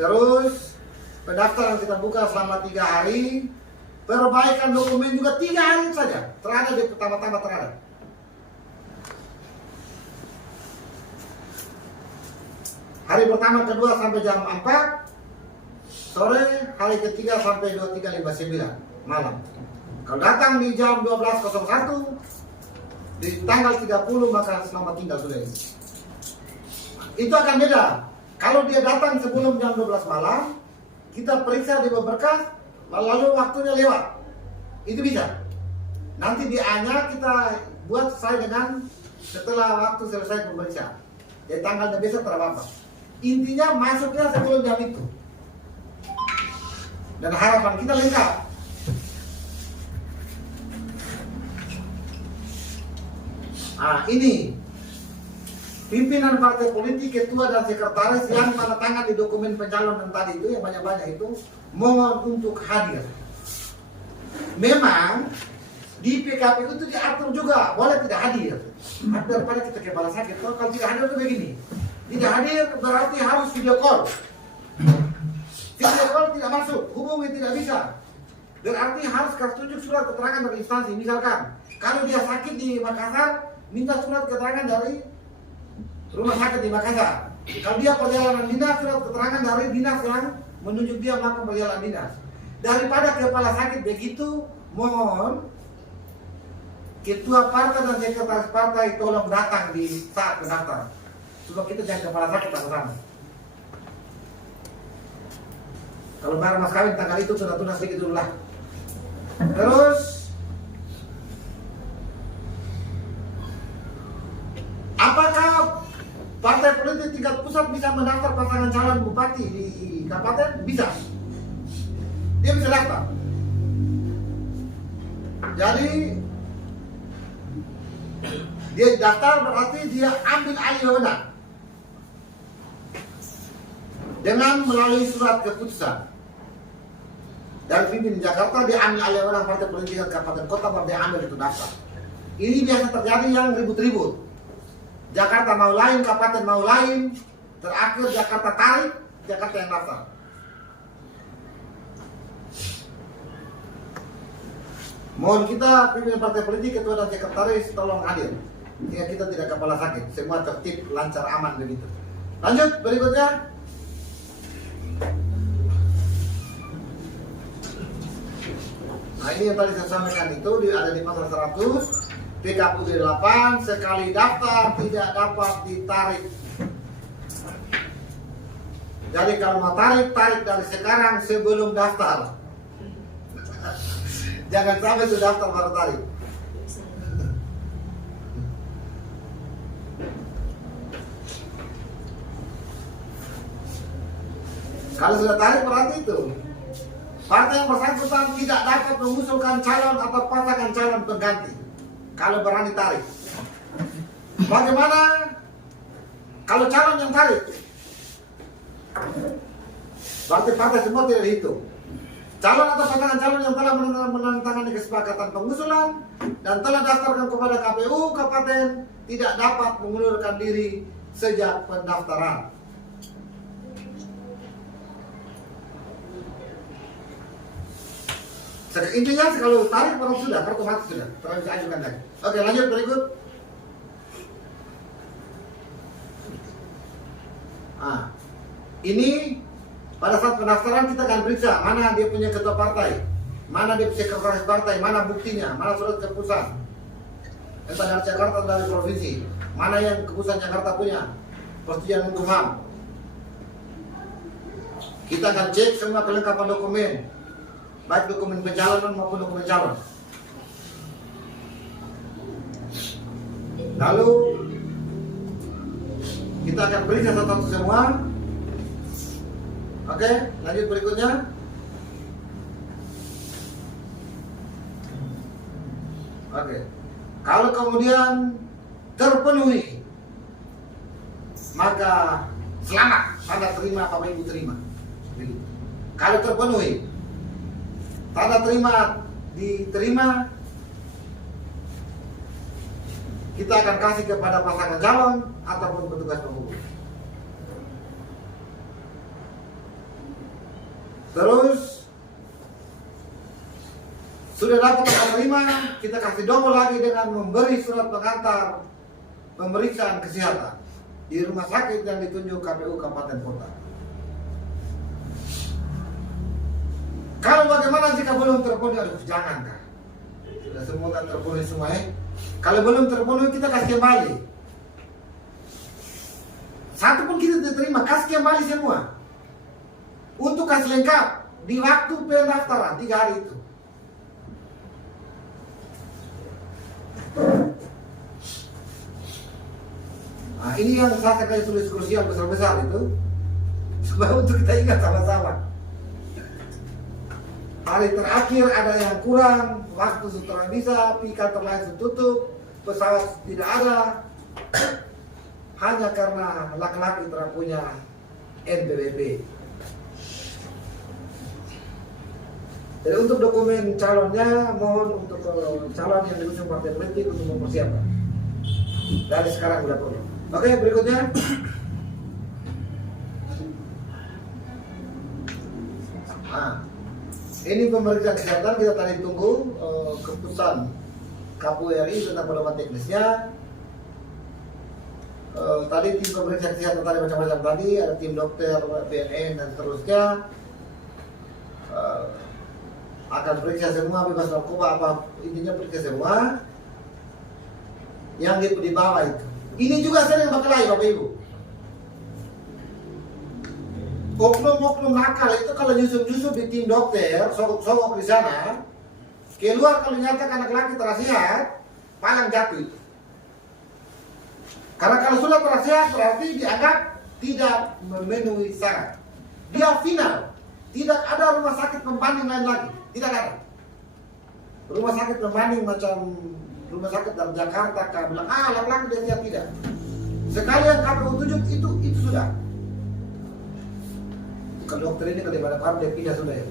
Terus pendaftaran kita buka selama 3 hari. Perbaikan dokumen juga 3 hari saja. Terada di pertama-tama terada. Hari pertama, kedua sampai jam 4 sore, hari ketiga sampai 23.59 malam. Kalau datang di jam 12.01 di tanggal 30 maka selamat tinggal sudah ini. Itu akan beda. Kalau dia datang sebelum jam 12 malam, kita periksa di berkas, lalu waktunya lewat. Itu bisa. Nanti di A-nya kita buat sesuai dengan setelah waktu selesai pemeriksaan. Jadi tanggalnya besok terapa. Intinya masuknya sebelum jam itu. Dan harapan kita lengkap. Nah, ini pimpinan partai politik, ketua dan sekretaris yang tanda tangan di dokumen pencalonan tadi itu, yang banyak-banyak itu, mohon untuk hadir. Memang di PKPU itu diatur juga, boleh tidak hadir. Daripada kita kepala sakit, kalau tidak hadir itu begini. Tidak hadir berarti harus video call. Video call tidak masuk, hubungi tidak bisa. Berarti harus tunjuk surat keterangan dari instansi. Misalkan, kalau dia sakit di Makassar, minta surat keterangan dari rumah sakit di Makassar. Kalau dia perjalanan dinas, surat keterangan dari dinas yang menunjuk dia melakukan perjalanan dinas. Daripada kepala sakit begitu, mohon ketua partai dan sekretaris partai tolong datang di saat pendaftaran. Supaya kita jangan kepala sakit tak bersama. Kalau barang mas kawin tanggal itu tunda-tunda sedikit dulu lah. Terus apakah partai politik tingkat pusat bisa mendaftar pasangan calon bupati di kabupaten? Bisa. Dia bisa daftar. Jadi dia daftar berarti dia ambil alih wewenang dengan melalui surat keputusan dari pimpinan Jakarta. Dia ambil alih wewenang partai politik kabupaten kota, baru dia ambil itu daftar. Ini biasa terjadi yang ribut-ribut. Jakarta mau lain, kabupaten mau lain, terakhir Jakarta tarik, Jakarta yang daftar. Mohon kita pimpinan partai politik, ketua dan sekretaris tolong hadir, sehingga kita tidak kepala sakit, semua tertib, lancar, aman begitu. Lanjut berikutnya. Nah ini yang tadi saya sampaikan itu ada di pasal 100 PKPUD 8, sekali daftar tidak dapat ditarik. Jadi kalau mau tarik dari sekarang sebelum daftar. Jangan sampai sudah daftar baru tarik. Kalau sudah tarik berarti itu partai yang bersangkutan tidak dapat mengusulkan calon atau pasangan calon pengganti. Kalau berani tarik. Bagaimana kalau calon yang tarik? Berarti partai semua tidak dihitung. Calon atau pasangan calon yang telah menandatangani kesepakatan pengusulan dan telah daftarkan kepada KPU Kabupaten tidak dapat mengundurkan diri sejak pendaftaran. Intinya kalau tarik baru sudah, otomatis sudah, terus bisa ajukan lagi. Oke, lanjut berikut. Nah, ini pada saat pendaftaran kita akan periksa mana dia punya ketua partai, mana dia sekretaris partai, mana buktinya, mana surat keputusan. Entah dari Jakarta atau dari provinsi, mana yang keputusan Jakarta punya, persetujuan Menkumham. Kita akan cek semua kelengkapan dokumen, baik dokumen pencalonan maupun dokumen calon. Lalu kita akan periksa satu-satu semua. Oke, lanjut berikutnya. Oke, kalau kemudian terpenuhi, maka selamat, tanda terima Bapak Ibu terima. Kalau terpenuhi, tanda terima diterima, kita akan kasih kepada pasangan calon ataupun petugas penghubung. Terus sudah dapat tanda terima, kita kasih double lagi dengan memberi surat pengantar pemeriksaan kesehatan di rumah sakit yang ditunjuk KPU Kabupaten Kota. Kalau bagaimana jika belum terpenuhi? Aduh, jangan kan. Sudah semua kan terpenuhi semua ya. Kalau belum terpenuhi kita kasih kembali. Satu pun kita tidak terima, kasih kembali semua. Untuk kasih lengkap di waktu pendaftaran 3 hari itu. Nah, ini yang saya akan tulis krusial besar-besar itu, supaya untuk kita ingat sama-sama. Hari terakhir ada yang kurang, waktu setelah bisa, kantor lain tutup, pesawat tidak ada, hanya karena laki-laki tidak punya NPWP. Jadi untuk dokumen calonnya, mohon untuk calon yang diusung partai politik untuk mempersiapkan. Dari sekarang sudah perlu. Oke, berikutnya. Nah, ini pemeriksaan kesehatan kita tadi tunggu keputusan KPU RI tentang pedoman teknisnya. Tadi tim pemeriksaan kesehatan tadi macam-macam tadi, ada tim dokter, BNN dan seterusnya. Akan periksa semua bebas narkoba apa intinya periksa semua yang di bawah itu. Ini juga sering berkelahi Bapak Ibu. Oknum-oknum nakal itu kalau nyusup-nyusup di tim dokter, sogok-sogok di sana, keluar kalau nyatakan anak laki terasihat, palang jatuh itu. Karena kalau sudah terasihat berarti dianggap tidak memenuhi syarat. Dia final. Tidak ada rumah sakit pembanding lain lagi. Tidak ada. Rumah sakit pembanding macam rumah sakit dari Jakarta kan bilang, laki-laki dia tidak. Sekalian KPU tunjuk itu sudah. Kalau dokter ini kalau di Manokwari dia pindah sudah ya.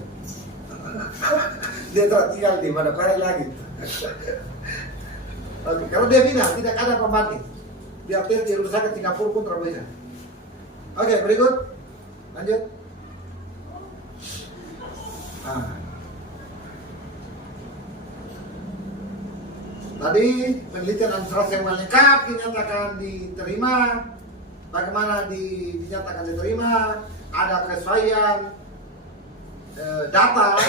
Dia tidak tinggal di Manokwari lagi. Oke, kalau dia pindah tidak ada pembanding. Biar tes di rumah sakit Singapura pun terbisa. Oke, berikut. Lanjut. Tadi penelitian administrasi yang lengkap dinyatakan diterima. Bagaimana dinyatakan diterima? Ada kesesuaian data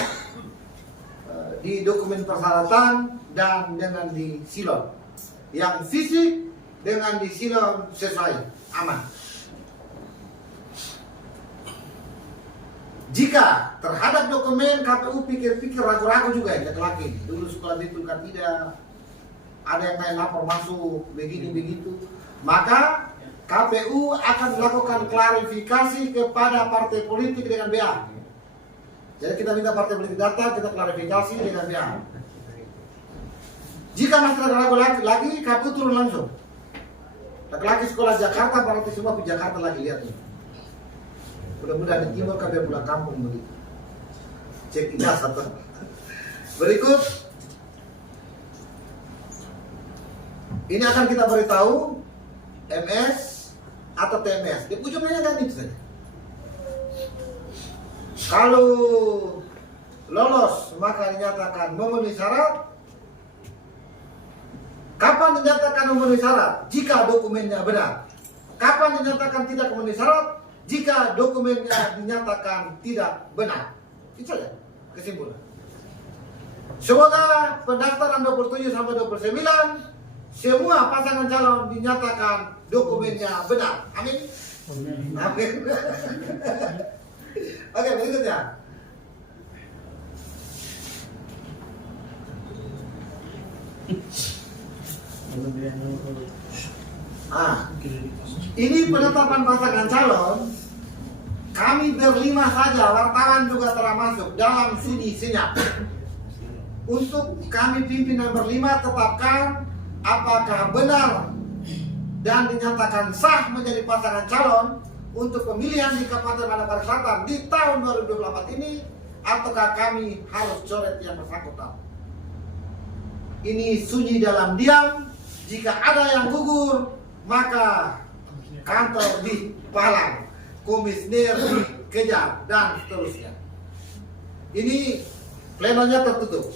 di dokumen persyaratan dan dengan di silon. Yang fisik dengan di silon sesuai, aman. Jika terhadap dokumen KPU pikir-pikir ragu-ragu juga ya laki-laki. Dulu sekolah ditulkan tidak, ada yang main lapor masuk begini begitu, maka KPU akan melakukan klarifikasi kepada partai politik dengan BA. Jadi kita minta partai politik data, kita klarifikasi dengan BA. Jika masih ragu lagi, KPU turun langsung. Laki-laki sekolah Jakarta, berarti semua di Jakarta lagi lihat nih. Mudah-mudahan di timur KPU pulang kampung begitu. Cek ijazah. Berikut. Ini akan kita beritahu MS atau TMS. Di ujungnya kan itu saja. Kalau lolos maka dinyatakan memenuhi syarat. Kapan dinyatakan memenuhi syarat? Jika dokumennya benar. Kapan dinyatakan tidak memenuhi syarat? Jika dokumennya dinyatakan tidak benar. Itu saja kesimpulan. Semoga pendaftaran 27 sampai 29 semua pasangan calon dinyatakan dokumennya benar. Amin. Amin. Oke, berikutnya. Ini penetapan pasangan calon. Kami berlima saja, wartawan juga telah masuk dalam sunyi senyap. Untuk kami pimpinan berlima tetapkan apakah benar dan dinyatakan sah menjadi pasangan calon untuk pemilihan di Kabupaten Manokwari Selatan di tahun 2024 ini, ataukah kami harus coret yang bersangkutan. Ini sunyi dalam diam. Jika ada yang gugur, maka kantor dipalang, komisioner dikejar, dan seterusnya. Ini plenonya tertutup.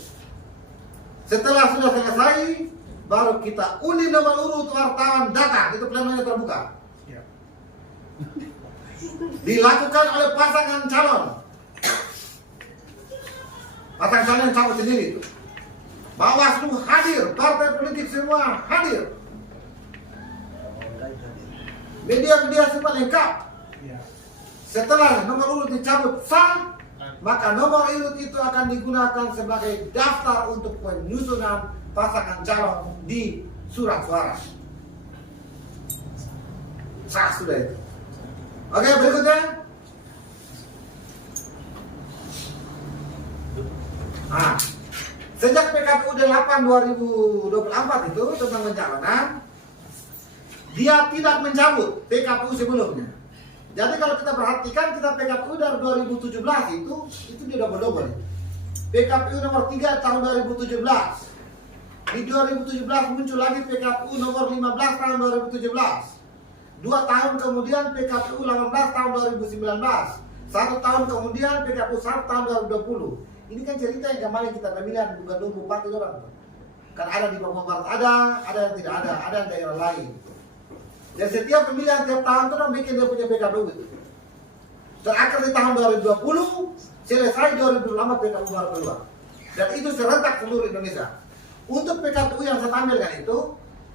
Setelah sudah selesai, baru kita undi nomor urut wartawan datang. Itu plenonya terbuka. Dilakukan oleh pasangan calon. Pasangan calon yang calon sendiri itu. Bawaslu hadir, partai politik semua hadir. Media-media semua lengkap. Setelah nomor urut dicabut sah, maka nomor urut itu akan digunakan sebagai daftar untuk penyusunan pasangan calon di surat suara. Sah sudah itu. Oke, berikutnya. Sejak PKPU 8 2024 itu tentang pencalonan, dia tidak mencabut PKPU sebelumnya. Jadi kalau kita perhatikan, kita PKPU dari 2017 itu dia double-double. PKPU nomor 3 tahun 2017. Di 2017 muncul lagi PKPU nomor 15 tahun 2017. 2 tahun kemudian PKPU 18 tahun 2019. 1 tahun kemudian PKPU 1 tahun 2020. Ini kan cerita yang kemarin kita pemilihan gubernur bupati orang. Kan ada di Papua Barat, ada yang tidak ada yang daerah lain. Dan setiap pemilihan tiap tahun itu orang bikin dia punya PKPU itu. Terakhir di tahun 2020, selesai 2024 PKPU baru keluar. Dan itu serentak seluruh Indonesia. Untuk PKPU yang saya tampilkan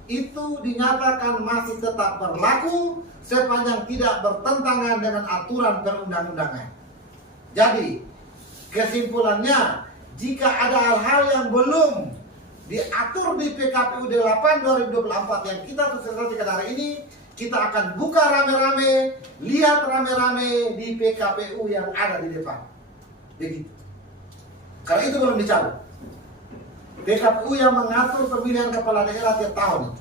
itu dinyatakan masih tetap berlaku sepanjang tidak bertentangan dengan aturan perundang-undangan. Jadi, kesimpulannya, jika ada hal-hal yang belum diatur di PKPU 8 2024 yang kita selesaikan hari ini, kita akan buka rame-rame, lihat rame-rame di PKPU yang ada di depan. Begitu. Karena itu belum dicabut. PKPU yang mengatur pemilihan kepala daerah tiap tahun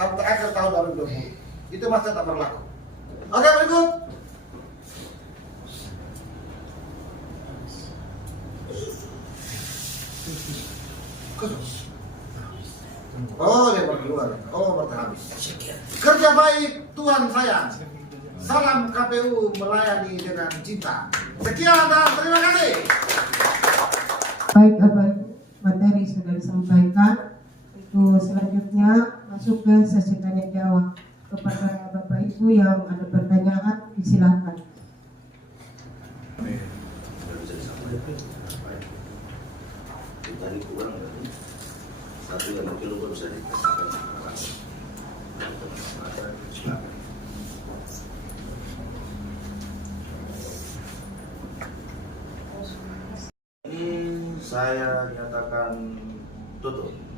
sampai akhir tahun 2020 itu masih tetap berlaku. Oke, berikut. Oh, dia baru keluar. Oh, baru habis. Kerja baik, Tuhan sayang. Salam KPU melayani dengan cinta. Sekian dan terima kasih. Baik, Bapak Ibu, materi sudah disampaikan. Untuk selanjutnya masuk ke sesi tanya jawab. Kepada Bapak Ibu yang ada pertanyaan, silakan. Tadi kurang dari satu yang mungkin lupa bisa dikasihkan. Silakan. Ini saya nyatakan tutup.